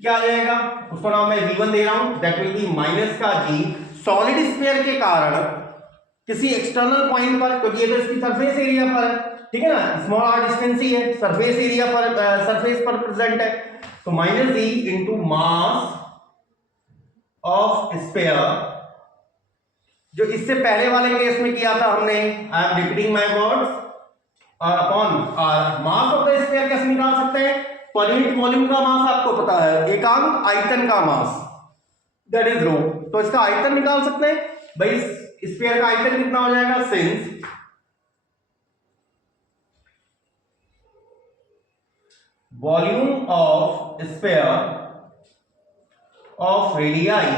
क्या आ जाएगा, उसको नाम मैं V1 दे रहा हूं, दैट विल बी माइनस का G सॉलिड स्फीयर के कारण किसी एक्सटर्नल पॉइंट पर, क्योंकि ये तो इसकी सरफेस एरिया पर है, ठीक है ना, स्मॉल r डिस्टेंस ही है, सरफेस एरिया पर सरफेस पर प्रेजेंट है, तो minus G into mass of sphere, जो इससे पहले वाले केस में किया था हमने, I am repeating my words, और upon mass of the sphere कैसे निकाल सकते हैं, पर यूनिट वॉल्यूम का मास आपको पता है, एकांक आयतन का मास, दैट इज रो, तो इसका आयतन निकाल सकते हैं भाई, स्फीयर का आयतन कितना हो जाएगा, since volume of sphere of radii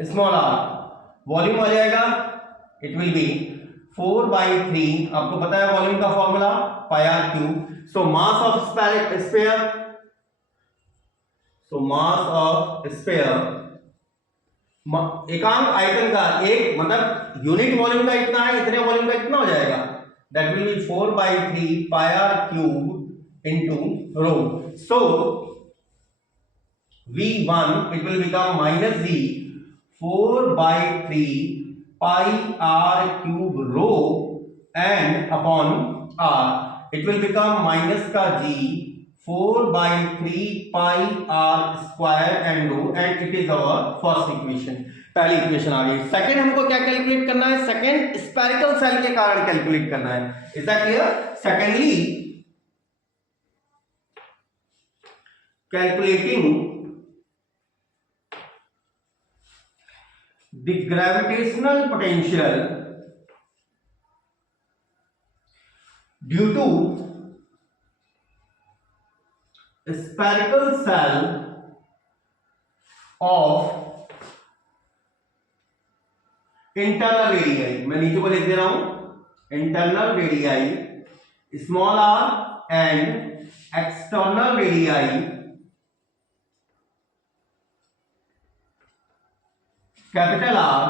small R, volume आ जाएगा, इट विल बी 4/3, आपको पता है वॉल्यूम का formula pi r cube, so mass of sphere, so mass of sphere एकांक आयतन का एक मतलब यूनिट वॉल्यूम का इतना है, इतने वॉल्यूम का कितना हो जाएगा, that will be 4/3 pi r cube into rho, so V1 it will become minus G 4/3 pi r cube rho and upon r it will become minus का G 4/3 pi r square and rho, and it is our first equation, पहली equation आ गई। Second हमको क्या calculate करना है, second spherical shell के कारण calculate करना है, is that clear. Secondly calculating the gravitational potential due to spherical cell of internal radii, मैं नीचे को लिख दे रहा हूं, internal radii small r and external radii capital R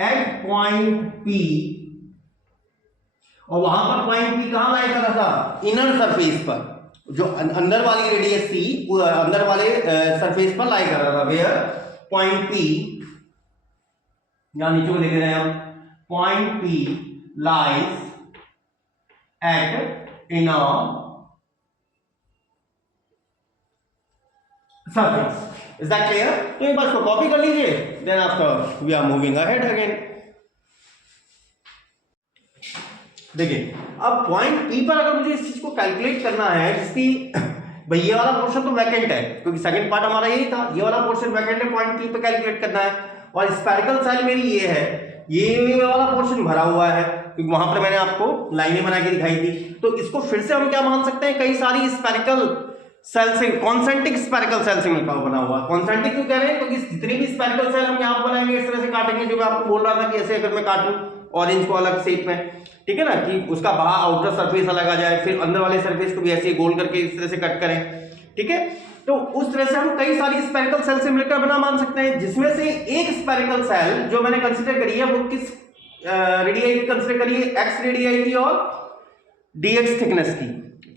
at point P, और वहां पर पॉइंट P कहां लाई कर रहा था, इनर सरफेस पर, जो अंदर वाली रेडियस C अंदर वाले सरफेस पर लाई कर रहा था, वेयर पॉइंट P, यहां नीचे को लिख रहे हैं हम, point P lies at inner surface, is that clear. तो एक बार इसको कॉपी कर लीजिए, then after we are moving ahead again. देखिए अब पॉइंट P पर अगर मुझे इस चीज को कैलकुलेट करना है, जिसकी भाई ये वाला पोर्शन तो वैकेंट है, क्योंकि सेकंड पार्ट हमारा यही था, ये वाला पोर्शन वैकेंट है, पॉइंट P पे कैलकुलेट करना है, और स्फेरिकल सेल मेरी ये है, ये वाला पोर्शन भरा हुआ है, क्योंकि वहां पर मैंने आपको लाइनें बना के दिखाई थी, तो इसको फिर से हम क्या मान सकते हैं, कई सारी स्फेरिकल सेल से, कॉन्सेंट्रिक स्फेरिकल सेल से मिलकर बना हुआ। कॉन्सेंट्रिक क्यों कह रहे हैं, क्योंकि जितनी भी स्फेरिकल सेल हम यहाँ बनाएंगे इस तरह से काटेंगे, जो मैं आपको बोल रहा था कि ऐसे अगर मैं काटूं ऑरेंज को अलग शेप में, ठीक है ना, कि उसका बाहर आउटर सरफेस अलग आ जाए, फिर अंदर वाले सरफेस को भी ऐसे गोल करके इस तरह से कट करें, ठीक है, तो उस तरह से हम कई सारी स्फेरिकल सेल से मिलकर बना मान सकते हैं, जिसमें से एक स्फेरिकल सेल जो मैंने कंसिडर करी है वो किस रेडियाई कंसिडर करी है, एक्स रेडियाई की और dx थिकनेस की,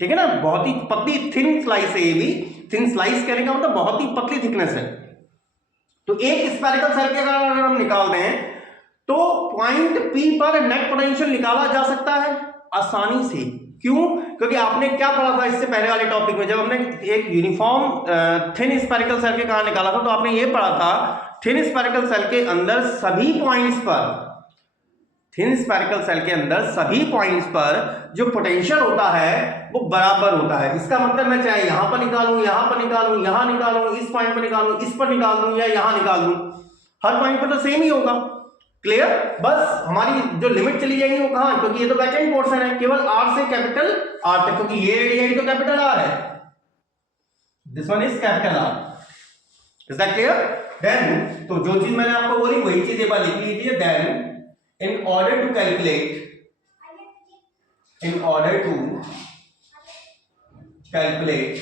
ठीक है ना, बहुत ही पतली थिन स्लाइस है, ये भी थिन स्लाइस कहने का मतलब बहुत ही पतली थिकनेस है। तो एक स्फेरिकल सेल के अगर हम निकाल दें तो पॉइंट P पर नेट पोटेंशियल निकाला जा सकता है आसानी से। क्यों? क्योंकि आपने क्या पढ़ा था इससे पहले वाले टॉपिक में, जब हमने एक यूनिफॉर्म थिन स्फेरिकल सेल के कारण निकाला था, तो आपने ये पढ़ा था थिन स्फेरिकल सेल के अंदर सभी पॉइंट्स पर, थिन स्फेरिकल सेल के अंदर सभी पॉइंट्स पर जो पोटेंशियल होता है वो बराबर होता है। इसका मतलब मैं चाहे यहां पर निकालूं, यहां पर निकालूं, यहां निकालूं, इस पॉइंट पर निकालूं, इस पर निकाल दूं या यहां निकाल दूं, हर पॉइंट पर तो सेम ही होगा। क्लियर? बस हमारी जो लिमिट चली जाएगी वो कहां, क्योंकि ये तो वैकेंट पोर्शन है, केवल R से कैपिटल R तक, क्योंकि ये रेडियस तो कैपिटल R है, this one is capital R। Is that clear? Then तो जो चीज मैंने आपको बोली वही चीज एक बार लिख लीजिए। Then in order to calculate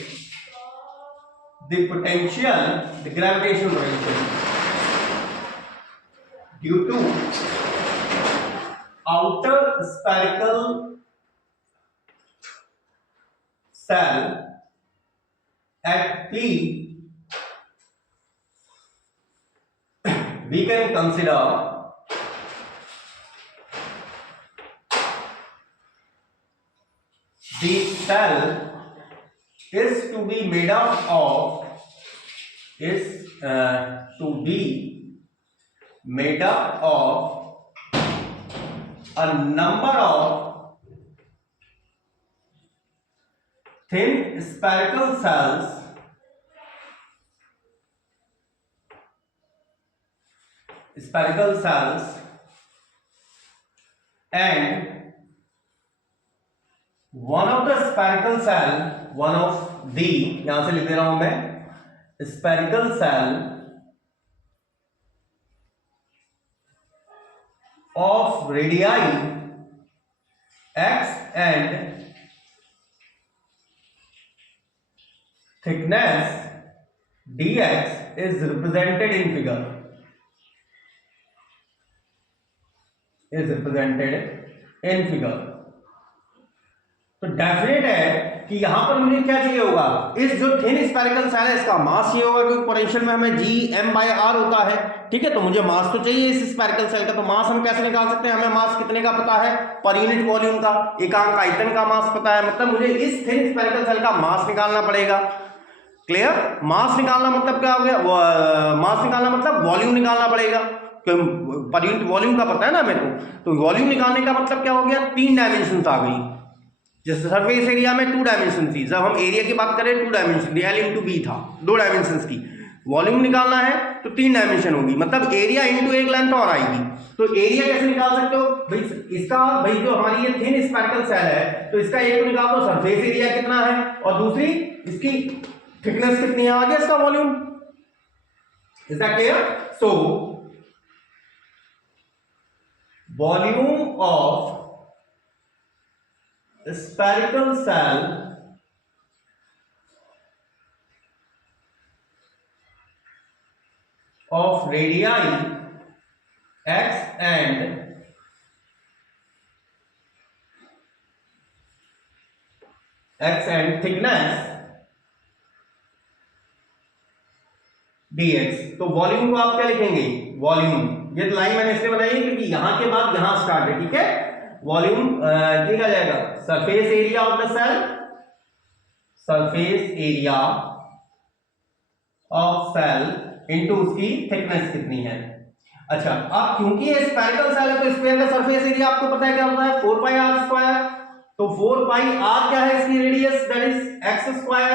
the potential, the gravitational potential, due to outer spherical shell at P, we can consider the cell is to be made up of a number of thin spherical cells and one of the यहां से लिख दे रहा हूं मैं spherical cell of radii x and thickness dx is represented in figure. तो definite है कि यहां पर मुझे क्या चाहिए होगा, इस जो थिन स्पेरिकल सेल है इसका मास चाहिए होगा, क्योंकि पोटेंशियल में हमें G/m/r होता है, ठीक है। तो मुझे मास तो चाहिए इस स्पेरिकल सेल का। तो मास हम कैसे निकाल सकते हैं, हमें मास कितने का पता है, पर यूनिट वॉल्यूम का, एकांक आयतन का मास पता है, मतलब मुझे इस थिन स्पेरिकल सेल का मास निकालना पड़ेगा। क्लियर? मास निकालना मतलब क्या हो गया, मास निकालना मतलब वॉल्यूम निकालना पड़ेगा, पर यूनिट वॉल्यूम का पता है ना मेरे को। तो वॉल्यूम निकालने का मतलब क्या हो गया, 3 डायमेंशन आ गई। जैसे सरफेस एरिया में 2 डायमेंशन थी, जब हम एरिया की बात करें 2 डायमेंशन थी, L/B था, 2 डायमेंशन की। वॉल्यूम निकालना है तो 3 डायमेंशन होगी, मतलब एरिया इंटू एक लेंथ और आएगी। तो एरिया कैसे निकाल सकते हो भाई, इसका भाई जो हमारी ये थिन स्पेरिकल सेल है तो इसका एक तो निकाल दो सरफेस एरिया कितना है, और दूसरी इसकी थिकनेस कितनी है, आ गया इसका volume. Is that clear? So volume of spherical cell of radii x and thickness dx। तो वॉल्यूम को आप क्या लिखेंगे, वॉल्यूम, ये लाइन मैंने इसलिए बनाई है क्योंकि यहां के बाद यहां स्टार्ट है, ठीक है। वॉल्यूम लिखा जाएगा surface area of the shell, surface area of shell into उसकी थिकनेस कितनी है। अच्छा, अब क्योंकि ये स्फेरिकल सेल है तो स्फीयर का सरफेस एरिया आपको पता है क्या होता है, 4πr²। तो 4πr क्या है इसकी radius, that is x²,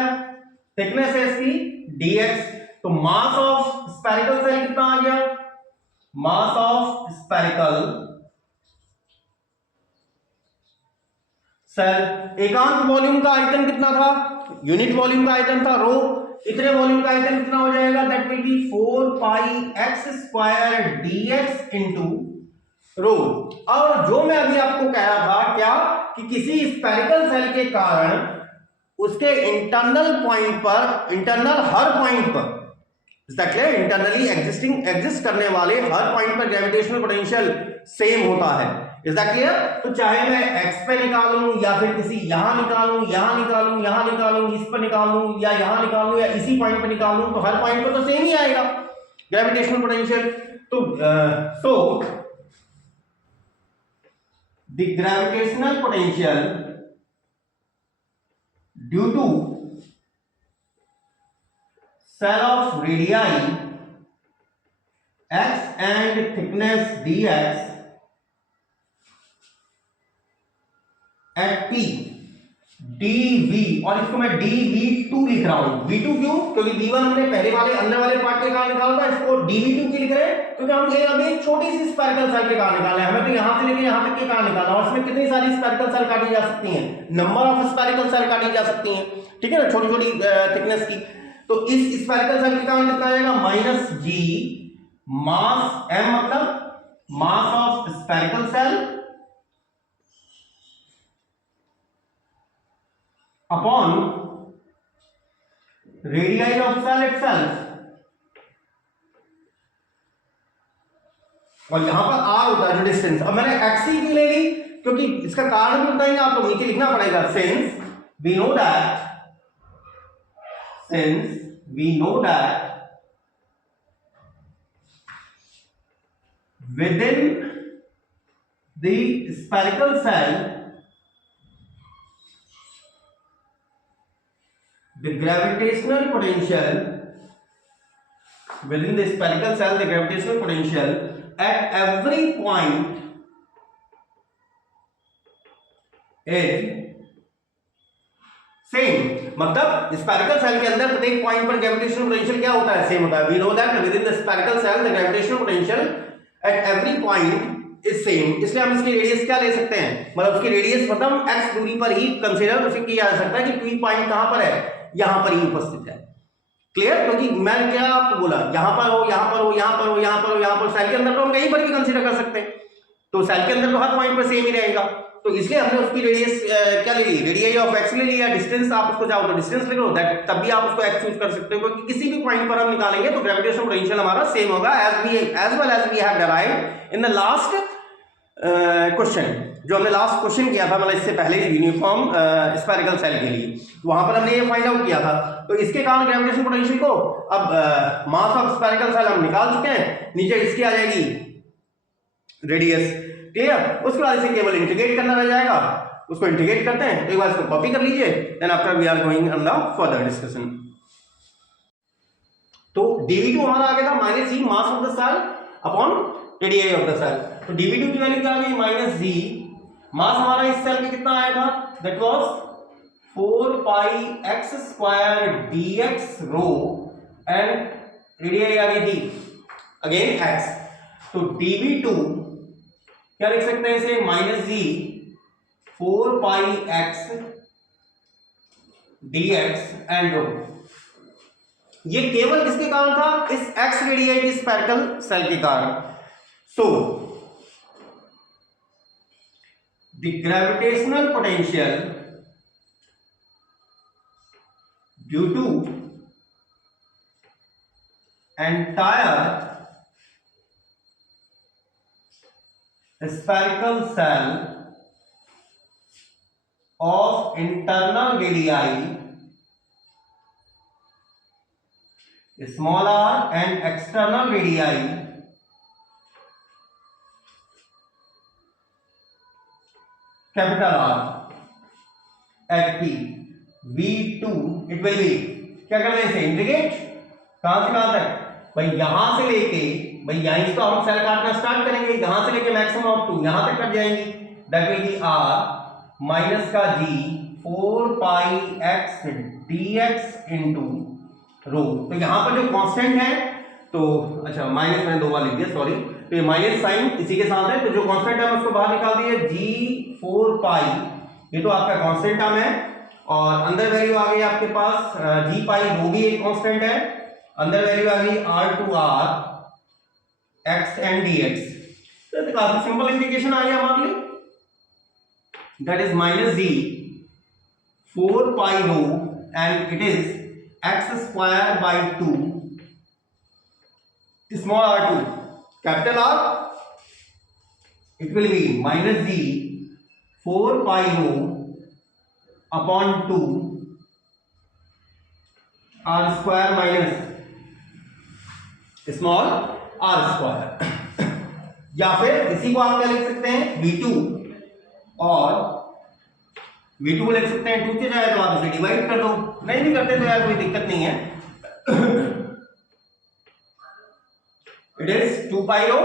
thickness है इसकी dx। तो मास ऑफ स्फेरिकल सेल कितना आ गया, मास ऑफ स्फेरिकल सेल, एकांक वॉल्यूम का आयतन कितना था, यूनिट वॉल्यूम का आयतन था रो, इतने वॉल्यूम का आयतन कितना हो जाएगा, that will be 4πx² dx into rho. और जो मैं अभी आपको कह रहा था क्या, कि किसी स्फेरिकल सेल के कारण उसके इंटरनल पॉइंट पर, इंटरनल हर पॉइंट पर, इंटरनली एग्जिस्ट करने वाले हर पॉइंट पर ग्रेविटेशनल पोटेंशियल सेम होता है। Is that clear? तो चाहे मैं x पे निकालूं या फिर किसी यहां निकालूं, यहां निकालूं, यहां निकालूं, इस पर निकालूं या यहां निकालूं या इसी पॉइंट पे निकालूं, तो हर पॉइंट पे तो सेम ही आएगा ग्रेविटेशनल पोटेंशियल। तो so the gravitational potential due to shell of radii x and thickness dx at P dV, और इसको मैं dV2 लिख रहा हूं। V2 क्यों, क्योंकि V1 हमने पहले वाले अंदर वाले पार्ट के कारण निकाला था, इसको dV2 क्यों लिख रहे हैं, क्योंकि हम ये अभी एक छोटी सी स्फेरिकल सेल के कारण निकाला है, हमें तो यहां से लेके यहां तक के कारण निकाला, और इसमें कितनी सारी स्फेरिकल सेल काटी जा सकती हैं, नंबर ऑफ स्फेरिकल सेल काटी जा सकती हैं, ठीक है ना, छोटी छोटी थिकनेस की। तो इस स्फेरिकल सेल के कारण कितना आएगा, -g मास m, मतलब mass of spherical shell upon radii of shell itself. और यहां पर आर होता है जो डिस्टेंस। अब मैंने एक्स ही क्यों ले ली, क्योंकि इसका कारण भी बताएंगे आपको, नीचे लिखना पड़ेगा। Since we know that, since we know that within the spherical cell the gravitational potential, within the spherical cell the gravitational potential at every point is same. मतलब स्फेरिकल सेल के अंदर प्रत्येक पॉइंट पर ग्रेविटेशनल पोटेंशियल क्या होता है, same होता है। We know that within the spherical shell the gravitational potential at every point is same. इसलिए हम इसकी रेडियस क्या ले सकते हैं, मतलब उसकी रेडियस मतलब x दूरी पर ही कंसीडर उसे किया जा सकता है कि कोई पॉइंट कहां पर है, यहां पर ही उपस्थित है। क्लियर? क्योंकि मैंने क्या आपको बोला, यहां पर हो, यहां पर हो, यहां पर हो, यहां पर हो, यहां पर, सेल के अंदर तो हम कहीं पर भी कंसीडर कर सकते हैं, तो सेल के अंदर तो हर पॉइंट पर सेम ही रहेगा। तो इसलिए हमने उसकी रेडियस क्या ले ली, रेडियस ऑफ एक्स ले लिया। डिस्टेंस आप उसको चाहो तो डिस्टेंस ले लो, दैट तब भी आप उसको एक्स चूज कर सकते हो, क्योंकि किसी भी पॉइंट पर हम निकालेंगे तो ग्रेविटेशनल पोटेंशियल हमारा सेम होगा as well as we have derived in the last question. जो हमने लास्ट क्वेश्चन किया था, मतलब इससे पहले यूनिफॉर्म स्फेरिकल सेल के लिए, तो वहां पर हमने ये फाइंड आउट किया था। तो इसके कारण ग्रेविटेशनल पोटेंशियल को, अब मास ऑफ स्फेरिकल सेल हम निकाल चुके हैं, नीचे इसकी आ जाएगी रेडियस। क्लियर? उसके बाद इसे केवल इंटीग्रेट करना रह जाएगा, उसको इंटीग्रेट करते हैं। एक बार इसको कॉपी कर लीजिए, then after we are going on the further discussion. तो dv2 हमारा आ गया था minus g mass of the shell upon radius of the shell. तो dv2 की वैल्यू क्या आ गई, माइनस जी। मास हमारा इस सेल में कितना आया था, that was 4 pi x square dx rho, and radius आ गई थी अगेन x। तो dv2 क्या लिख सकते हैं इसे, minus ji 4 pi x dx and rho. ये केवल किसके कारण था, इस एक्स रेडियस की स्फेरिकल सेल के कारण। So the gravitational potential due to entire spherical cell of internal radii small r and external radii capital R at P V2 it will be, क्या करना है इसे इंटीग्रेट, कहां से कहां तक भाई, यहां से लेके भाई यहीं से तो हम सेल काटना स्टार्ट करेंगे, यहां से लेके मैक्सिमम ऑफ 2 यहां तक कट जाएंगी, that will B r minus का g 4 पाई x dx इनटू रो। तो यहां पर जो कांस्टेंट है, तो अच्छा माइनस मैंने 2 बार लिख दिया, सॉरी। तो ये माइनस साइन इसी के साथ है, तो जो कांस्टेंट है उसको बाहर निकाल दिए, g 4 पाई, ये तो आपका कांस्टेंट टर्म है, और अंदर वैल्यू आ गई आपके पास g पाई, वो भी एक कांस्टेंट है, अंदर वैल्यू आ गई r to r x and dx। तो काफी सिंपल इंटीग्रेशन आ गया हमारे लिए, that is minus ji 4 pi rho and it is x square by 2 small r2 capital R, it will be minus ji 4 pi rho upon 2 r square minus small r square. या फिर इसी को आप क्या लिख सकते हैं, v2, और v2 को लिख सकते हैं 2 से जाए तो आप इसे डिवाइड कर दो, नहीं भी करते तो यार कोई दिक्कत नहीं है। It is 2 pi rho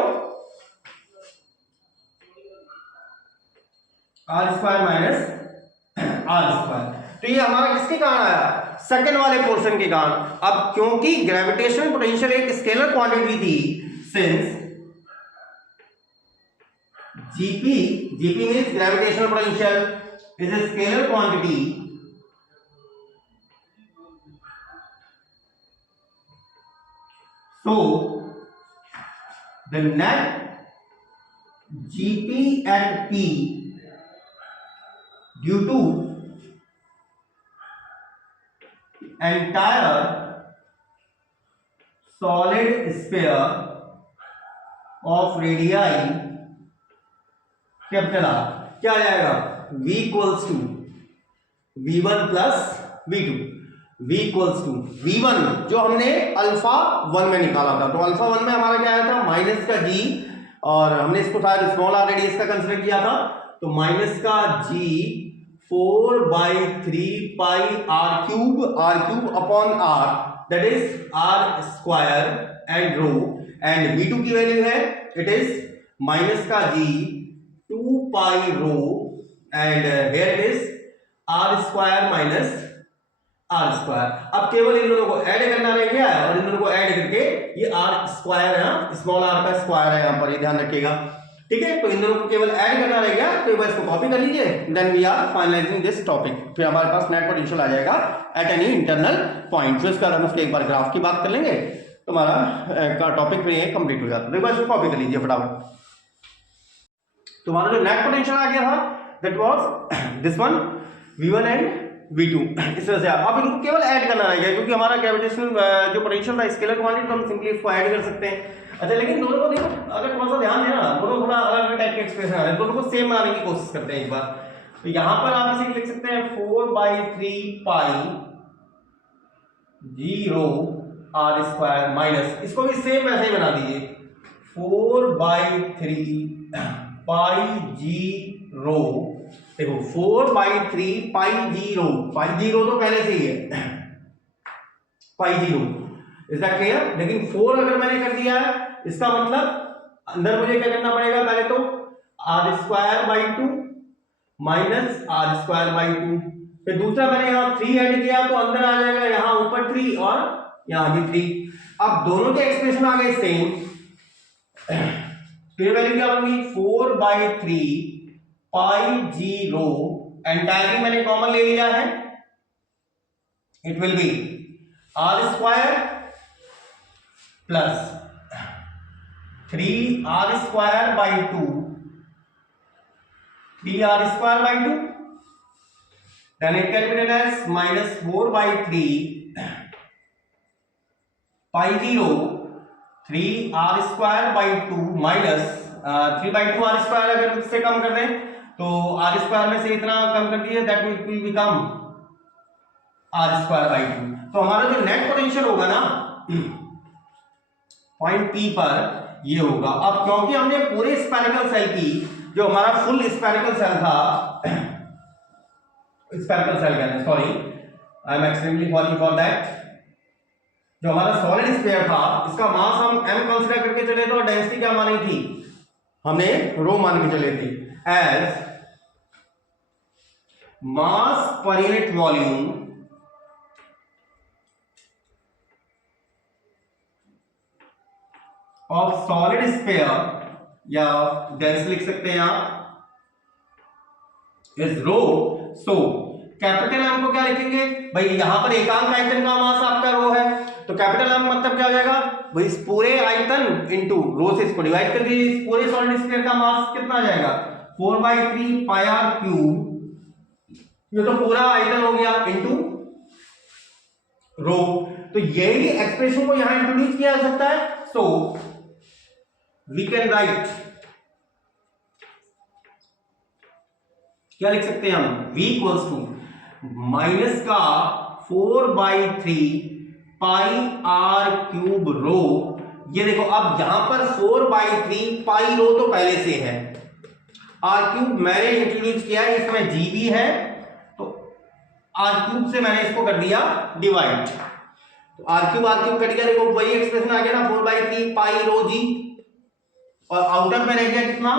r square minus r square. तो ये हमारा किसके कारण आया, सेकंड वाले पोर्शन के कारण। अब क्योंकि ग्रेविटेशनल पोटेंशियल एक स्केलर क्वांटिटी थी, since Gp means gravitational potential is a scalar quantity, so the net Gp at P due to entire solid sphere of radii capital r क्या आ जाएगा, v equals to v1 plus v2, v equals to v1 जो हमने alpha 1 में निकाला था, तो alpha 1 में हमारा क्या आया था माइनस का g, और हमने इसको शायद स्मॉल आर रेडियस का कंसीडर किया था, तो माइनस का g 4/3 pi r cube upon r, that is r square and rho, and v2 की वैल्यू है इट इज माइनस का g 2 pi rho, and here it is r square minus r square. अब केवल इन दोनों को add करना रह गया है, और इन दोनों को ऐड करके ये आर स्क्वायर है, स्मॉल आर का स्क्वायर है यहाँ पर, ये ध्यान रखिएगा, ठीक है। तो इन दोनों को केवल ऐड करना रह गया, तो एक बार इसको कॉपी कर लीजिए, then we are finalising this topic. फिर हमारे पास नेट पोटेंशियल आ जाएगा एट एनी इंटरनल पॉइंट, फिर उसके बाद हम उसके एक बार ग्राफ की बात कर लेंगे, तो हमारा टॉपिक फिर ये कंप्लीट हो जाता है। तो एक बार इसको कॉपी कर लीजिए फटाफट। तो हमारा जो नेट पोटेंशियल आ गया था that was this one v1 and v2, इस तरह से अब इनको केवल ऐड करना रहेगा, क्योंकि हमारा ग्रेविटेशनल जो पोटेंशियल था स्केलर क्वांटिटी, तो हम सिंपली इसको ऐड कर सकते हैं। अच्छा, लेकिन दोनों को देखो, अगर थोड़ा सा ध्यान देना, दोनों थोड़ा अलग अलग टाइप के एक्सप्रेशन आ रहे हैं, दोनों को सेम बनाने की कोशिश करते हैं एक बार। तो यहाँ पर आप इसे लिख सकते हैं 4/3 पाई g रो r स्क्वायर माइनस, इसको भी सेम वैसे ही बना दीजिए 4/3 पाई g रो, देखो 4/3 पाई जीरो तो पहले से ही है, pi zero, is that clear. लेकिन 4 अगर मैंने कर दिया है, इसका मतलब अंदर मुझे क्या करना पड़ेगा, पहले तो r square by 2 minus r square by 2, फिर दूसरा मैंने यहाँ 3 ऐड किया, तो अंदर आ जाएगा यहाँ ऊपर 3 और यहाँ भी 3। अब दोनों के एक्सप्रेशन आ गए सेम, फिर वैल्यू क्या होगी 4/3 पाई जी रो, एंटायरली मैंने कॉमन ले लिया है, it will B r square plus 3r square by 2, 3r square by 2, then it can be written as minus 4/3 pi 0 3r square by 2 minus 3/2 r square, अगर इससे कम कर दें तो r स्क्वायर में से इतना कम कर दिए, that will become r square by 2। तो हमारा जो नेट पोटेंशियल होगा ना पॉइंट P पर ये होगा। अब क्योंकि हमने पूरे स्फेरिकल सेल की, जो हमारा फुल स्फेरिकल सेल था, स्फेरिकल सेल कहते, sorry I am extremely sorry for that, जो हमारा सॉलिड स्फीयर था, इसका मास हम m कंसीडर करके चले थे, और डेंसिटी क्या मानी थी, हमने रो मान के चले थे, as mass per unit volume of solid sphere, या डेंस लिख सकते हैं आप, is rho. So capital M को क्या लिखेंगे भाई, यहां पर एकांक आयतन का मास आपका रो है, तो कैपिटल एम मतलब क्या हो जाएगा भाई, इस पूरे आयतन इनटू रो से इसको डिवाइड कर दीजिए, इस पूरे सॉलिड स्फीयर का मास कितना आ जाएगा 4/3 पाई आर क्यूब, ये तो पूरा आयतन हो गया, इनटू रो। तो यही एक्सप्रेशन को यहां इंट्रोड्यूस किया जा सकता है। सो वी कैन राइट, क्या लिख सकते हैं हम, v इक्वल्स टू माइनस का 4/3 पाई आर क्यूब रो। ये देखो, अब यहां पर 4/3 पाई रो तो पहले से है, आर क्यूब मैंने इंट्रोड्यूस किया है, इसमें जी भी है, तो आर क्यूब से मैंने इसको कर दिया डिवाइड, तो आर क्यूब कट गया, देखो वही एक्सप्रेशन आ गया ना 4/3 पाई रो जी, और आउटर में रह गया कितना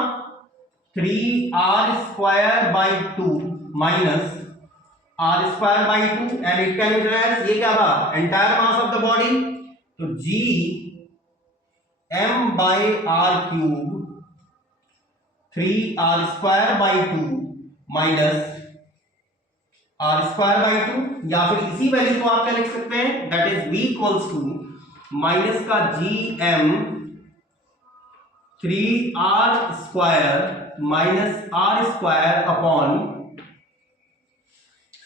3r square by 2 minus r square by 2, and it can be written, ये क्या था entire mass of the body, तो g m by r cube 3r square by 2 minus r square by 2, या फिर इसी वैल्यू को आप क्या लिख सकते हैं, that is v equals to minus का g m 3r square minus r square upon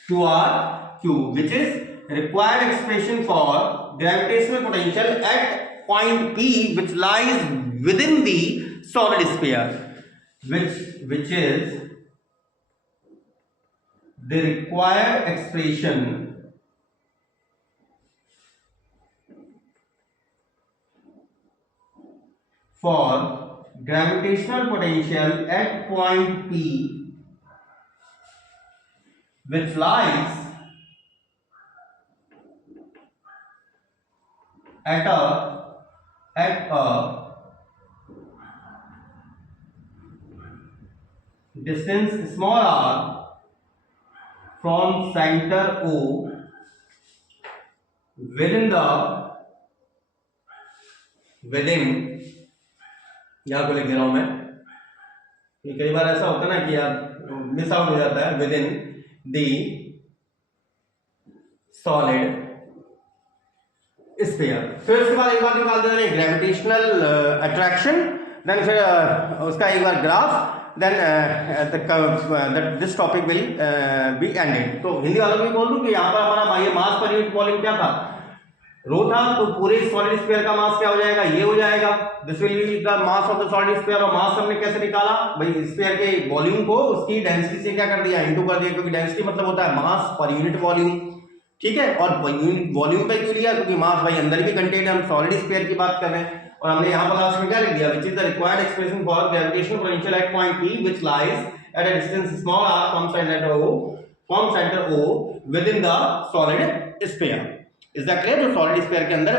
2r cube, which is required expression for gravitational potential at point P, which lies within the solid sphere, which is the required expression for gravitational potential at point P, which lies at a distance small r from center O within यहाँ को लिख दे रहा हूं मैं, कई बार ऐसा होता है ना कि यार मिस आउट हो जाता है, with in the solid sphere. फिर उसके बाद एक बार निकाल देना है ग्रेविटेशनल अट्रैक्शन, देन फिर उसका एक बार graph, then this topic will be ended. तो हिंदी वालों में बोल दूं कि यहाँ पर हमारा ये मास पर यूनिट वॉल्यूम क्या था, रो था, तो पूरे सॉलिड स्फीयर का मास क्या हो जाएगा, ये हो जाएगा, this will be the mass of the solid sphere. और मास हमने कैसे निकाला भाई, स्फीयर के वॉल्यूम को उसकी डेंसिटी से क्या कर दिया, इनटू कर दिया, क्योंकि डेंसिटी मतलब होता है मास पर यूनिट वॉल्यूम, ठीक है। और वॉल्यूम पे क्यों लिया, क्योंकि मास भाई अंदर भी कंटेंट है, हम सॉलिड स्फीयर की बात कर रहे हैं। और हमने यहाँ पर लास्ट में क्या लिख दिया, which is the required expression for gravitational potential at point P which lies at a distance small r from center O within the solid sphere। Is that clear. जो सॉलिड स्फीयर के अंदर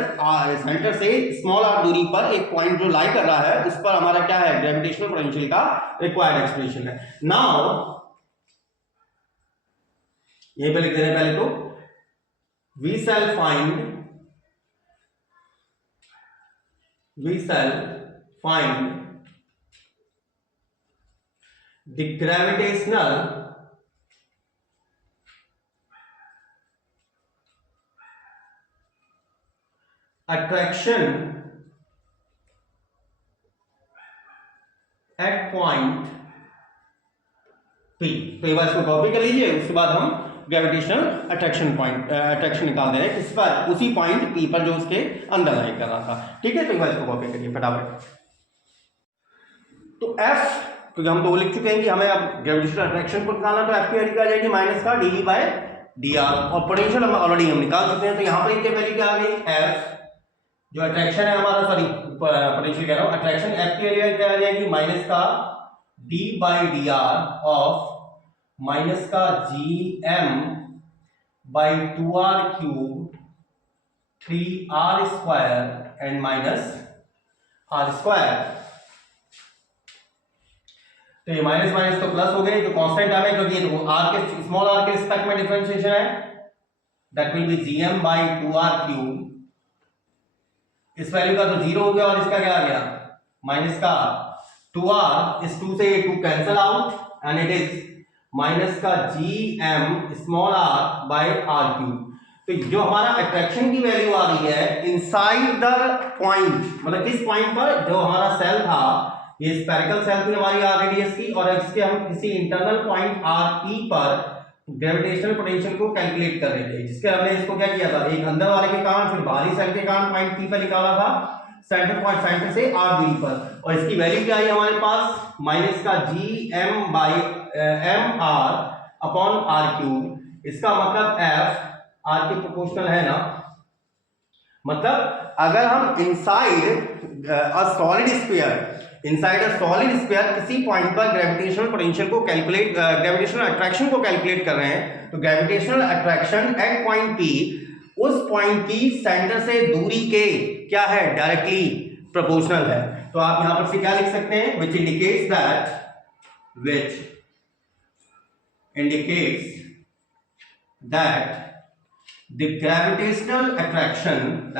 centre से small r दूरी पर एक point जो लाई कर रहा है, उस पर हमारा क्या है, ग्रेविटेशनल पोटेंशियल का रिक्वायर्ड एक्सप्रेशन है। नाउ यहीं पे लिख दे रहे हैं पहले तो, we shall find the gravitational attraction at point P। तो एक बार इसको कॉपी कर लीजिए, उसके बाद हम ग्रेविटेशनल अट्रैक्शन निकाल दे रहे हैं किस पर, उसी पॉइंट P पर जो उसके अंदर लाई कर रहा था, ठीक है। तो एक बार इसको कॉपी करिए फटाफट। तो F, क्योंकि हम तो लिख चुके हैं कि हमें अब ग्रेविटेशनल अट्रैक्शन को निकालना, तो F की वैल्यू क्या आ जाएगी, माइनस का dV/dr, और पोटेंशियल हम ऑलरेडी निकाल चुके हैं। तो यहाँ पर इनकी वैल्यू क्या आ गई, F जो अट्रैक्शन है हमारा, सॉरी पोटेंशियल कह रहा हूँ, अट्रैक्शन F की वैल्यू क्या आ जाएगी, माइनस का d/dr ऑफ माइनस का Gm/2r³ 3r² and minus r²। तो ये माइनस माइनस तो प्लस हो गए, जो कांस्टेंट टर्म है, क्योंकि r के स्मॉल r के रिस्पेक्ट में डिफरेंशिएशन है, दैट विल बी Gm/2r³। इस वैल्यू का तो 0 हो गया, और इसका क्या आ गया, माइनस का 2r, इस 2 से 2 cancel out, and it is minus का Gm/r/r³। तो जो हमारा अट्रैक्शन की वैल्यू आ रही है इनसाइड द पॉइंट, मतलब किस पॉइंट पर, जो हमारा सेल था, ये स्फेरिकल सेल थी हमारी r रेडियस की, और इसके हम किसी इंटरनल पॉइंट r पर ग्रेविटेशनल पोटेंशियल को कैलकुलेट कर रहे थे, जिसके हमने इसको क्या किया था, एक अंदर वाले के कारण, फिर बाहरी सेल के कारण पॉइंट P पर निकाला था, सेंटर से r दूरी पर, और इसकी वैल्यू क्या आई हमारे पास, माइनस का Gm/r/r³। इसका मतलब F r के प्रोपोर्शनल है ना, मतलब अगर हम इनसाइड अ सॉलिड स्फीयर किसी पॉइंट पर ग्रेविटेशनल पोटेंशियल को कैलकुलेट, ग्रेविटेशनल अट्रैक्शन को कैलकुलेट कर रहे हैं, तो gravitational attraction at point P उस पॉइंट की सेंटर से दूरी के क्या है, डायरेक्टली प्रोपोर्शनल है। तो आप यहां पर से क्या लिख सकते हैं, which indicates that the gravitational attraction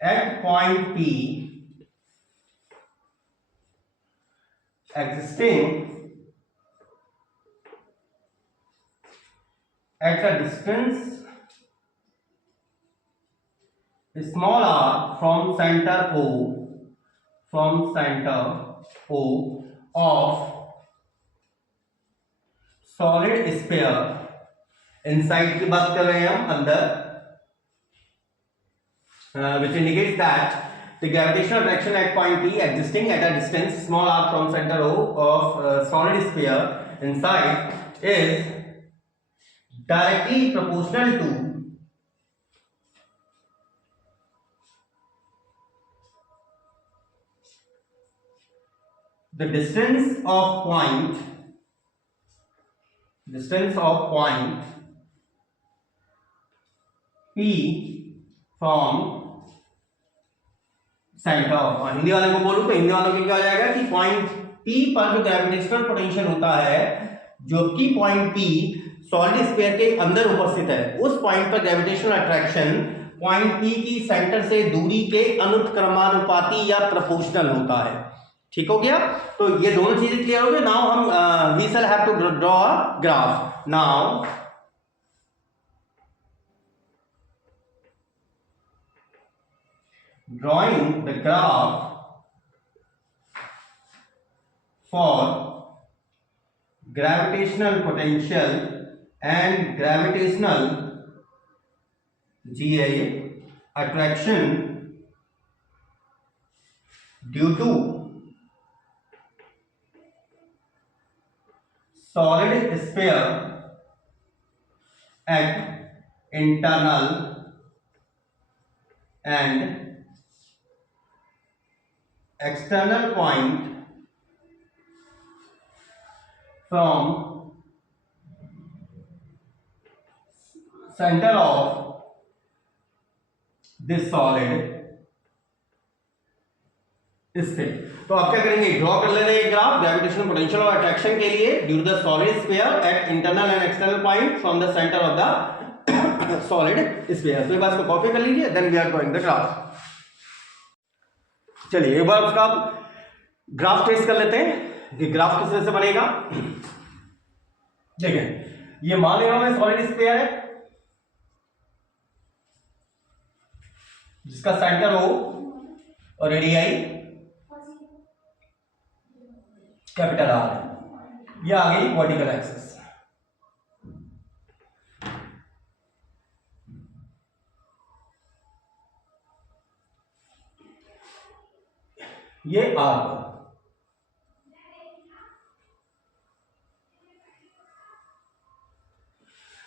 at point P existing at a distance small r from center O of solid sphere inside की बात कर रहे हैं हम, अंदर, which indicates that the gravitational attraction at point P existing at a distance small r from center O of solid sphere inside is directly proportional to the distance of point P from centre. और हिंदी वाले को बोलूं तो हिंदी वालों की क्या हो जाएगा कि पॉइंट P पर जो ग्रेविटेशनल पोटेंशियल होता है, जो कि पॉइंट P सॉलिड स्फीयर के अंदर उपस्थित है, उस पॉइंट पर ग्रेविटेशनल अट्रैक्शन पॉइंट P की सेंटर से दूरी के अनुक्रमानुपाती या प्रोपोर्शनल होता है। ठीक हो गया? तो ये दोनों चीजें क्लियर हो गई। नाउ हम we shall have to draw a graph. Now drawing the graph for gravitational potential and gravitational attraction due to solid sphere at internal and external point from center of this solid sphere। तो आप क्या करेंगे, draw कर ले रहे हैं graph gravitational potential और attraction के लिए due to the solid sphere at internal and external point from the centre of the solid sphere. तो ये बात को कॉपी कर लीजिए, then we are drawing the graph. चलिए एक बार उसका ग्राफ ट्रेस कर लेते हैं कि ग्राफ किस तरह से बनेगा। देखें, ये मान लिया मैं सॉलिड स्फीयर है जिसका सेंटर O और रेडियाई कैपिटल R है। ये आ गई वर्टिकल एक्सिस। ये R पर।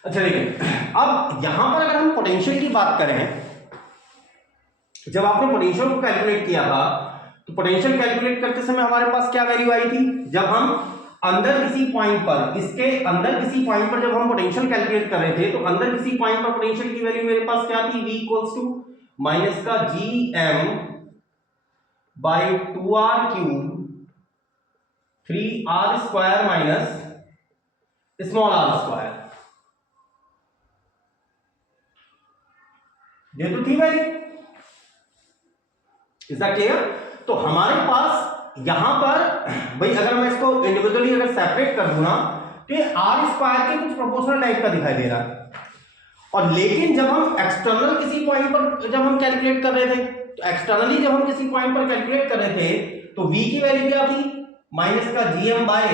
अच्छा देखिए, अब यहां पर अगर हम पोटेंशियल की बात करें, जब आपने पोटेंशियल को कैलकुलेट किया था तो पोटेंशियल कैलकुलेट करते समय हमारे पास क्या वैल्यू आई थी? जब हम अंदर किसी पॉइंट पर, इसके अंदर किसी पॉइंट पर जब हम पोटेंशियल कैलकुलेट कर रहे थे तो अंदर किसी पॉइंट पर पोटेंशियल की वैल्यू मेरे पास क्या थी? V इक्वल्स टू माइनस का GM by 2R cube 3R square minus small r square. ये तो थी वैल्यू। Is that clear? तो हमारे पास यहां पर भाई अगर मैं इसको इंडिविजुअली अगर सेपरेट कर दूं ना तो ये r स्क्वायर के कुछ प्रोपोर्शनल टाइप का दिखाई दे रहा है। और लेकिन जब हम एक्सटर्नल किसी पॉइंट पर जब हम कैलकुलेट कर रहे थे, तो एक्सटर्नली जब हम किसी पॉइंट पर कैलकुलेट कर रहे थे तो v की वैल्यू क्या थी? माइनस का GM बाय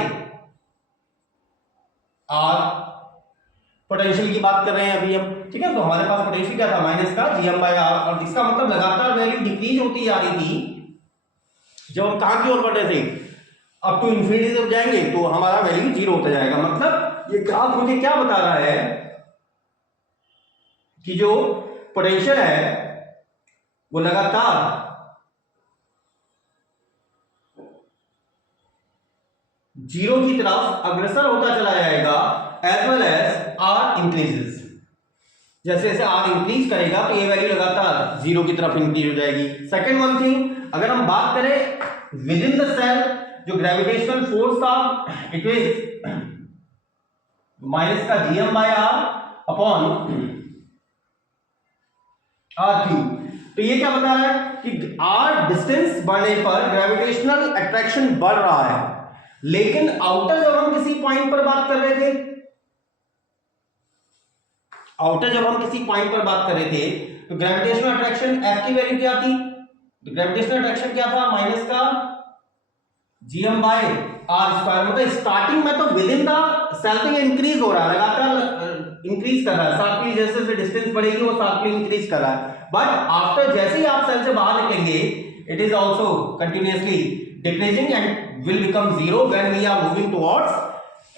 R। पोटेंशियल की बात कर रहे हैं अभी हम, ठीक है? तो हमारे पास पोटेंशियल क्या था? माइनस का GM बाय R। और इसका मतलब लगातार वैल्यू डिक्रीज होती जा रही थी। जब हम कहां की ओर बढ़ रहे थे, अप टू इंफिनिटी जब जाएंगे तो हमारा वैल्यू 0 होता जाएगा। मतलब ये ग्राफ मुझे क्या बता रहा है कि जो पोटेंशियल है वो लगातार जीरो की तरफ अग्रसर होता चला जाएगा as well as R increases. जैसे जैसे R इंक्रीज करेगा तो ये वैल्यू लगातार जीरो की तरफ इंक्रीज हो जाएगी। सेकेंड वन थिंग, अगर हम बात करें विद इन द सेल जो ग्रेविटेशनल फोर्स था, इट इज माइनस का GM by R upon R cube. तो ये क्या बता रहा है कि R डिस्टेंस बढ़ने पर ग्रेविटेशनल अट्रैक्शन बढ़ रहा है, लेकिन आउटर जब हम किसी पॉइंट पर बात कर रहे थे, आउटर जब हम किसी पॉइंट पर बात कर रहे थे तो ग्रेविटेशनल अट्रैक्शन F की वैल्यू क्या थी? तो ग्रेविटेशनल अट्रैक्शन क्या था? माइनस का GM बाय आर स्क्वायर, मतलब स्टार्टिंग में तो विद इन द सेल तो ये इंक्रीज हो रहा है, लगातार इंक्रीज कर रहा है, शार्पली जैसे जैसे डिस्टेंस बढ़ेगी वो शार्पली इंक्रीज कर रहा है, बट आफ्टर जैसे ही आप सेल से बाहर निकलेंगे it is also continuously decreasing and will become zero when we are moving towards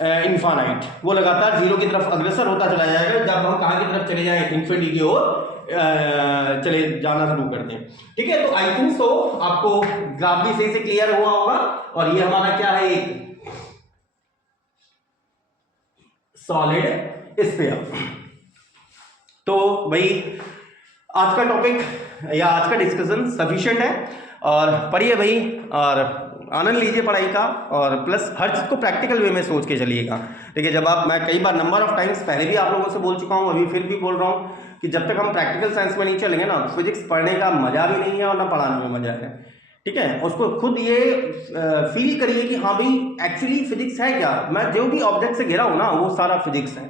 infinite. वो लगातार जीरो की तरफ अग्रसर होता चला जाएगा जब हम कहां की तरफ चले जाएं, इन्फिनिटी की ओर चले जाना शुरू करते हैं। ठीक है, तो आई थिंक सो आपको ग्राफ भी सही से क्लियर हुआ होगा। और ये हमारा क्या है, एक सॉलिड स्फीयर। तो भाई आज का टॉपिक या आज का डिस्कशन सफिशिएंट है, और पढ़िए भाई और आनंद लीजिए पढ़ाई का, और प्लस हर चीज़ को प्रैक्टिकल वे में सोच के चलिएगा। देखिए जब आप, मैं कई बार नंबर ऑफ टाइम्स पहले भी आप लोगों से बोल चुका हूँ, अभी फिर भी बोल रहा हूँ कि जब तक हम प्रैक्टिकल साइंस में नहीं चलेंगे ना, फिजिक्स पढ़ने का मजा भी नहीं है और ना पढ़ाने में मजा है। ठीक है, उसको खुद ये फील करिए कि हाँ भाई एक्चुअली फिजिक्स है क्या, मैं जो भी ऑब्जेक्ट से घिरा हूँ ना वो सारा फिजिक्स है।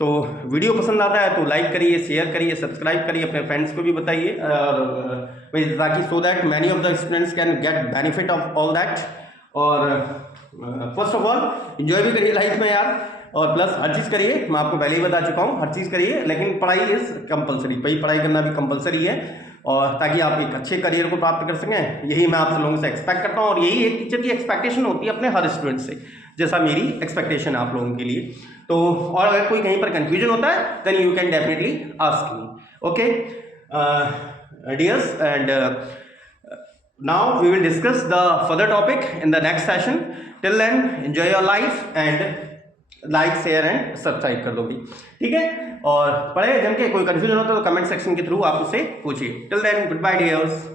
तो वीडियो पसंद आता है तो लाइक करिए, शेयर करिए, सब्सक्राइब करिए, अपने फ्रेंड्स को भी बताइए, और ताकि so that many of the students can get benefit of all that. और फर्स्ट ऑफ ऑल एंजॉय भी करिए लाइफ में यार, और प्लस हर चीज़ करिए, मैं आपको पहले ही बता चुका हूँ हर चीज़ करिए, लेकिन पढ़ाई इज कंपलसरी, भाई पढ़ाई करना भी कंपलसरी है, और ताकि आप एक अच्छे करियर को प्राप्त कर सकें, यही मैं आप लोगों से एक्सपेक्ट करता हूँ, और यही एक टीचर की एक्सपेक्टेशन होती है अपने हर स्टूडेंट से, जैसा मेरी एक्सपेक्टेशन है आप लोगों के लिए। तो और अगर कोई कहीं पर कंफ्यूजन होता है then you can definitely ask me. Okay dears, and now we will discuss the further topic in the next session. Till then enjoy your life and like share and subscribe कर दो भी, ठीक है, और पढ़े जम के, कोई कंफ्यूजन होता है तो कमेंट सेक्शन के थ्रू आप उससे पूछिए। Till then good bye dears.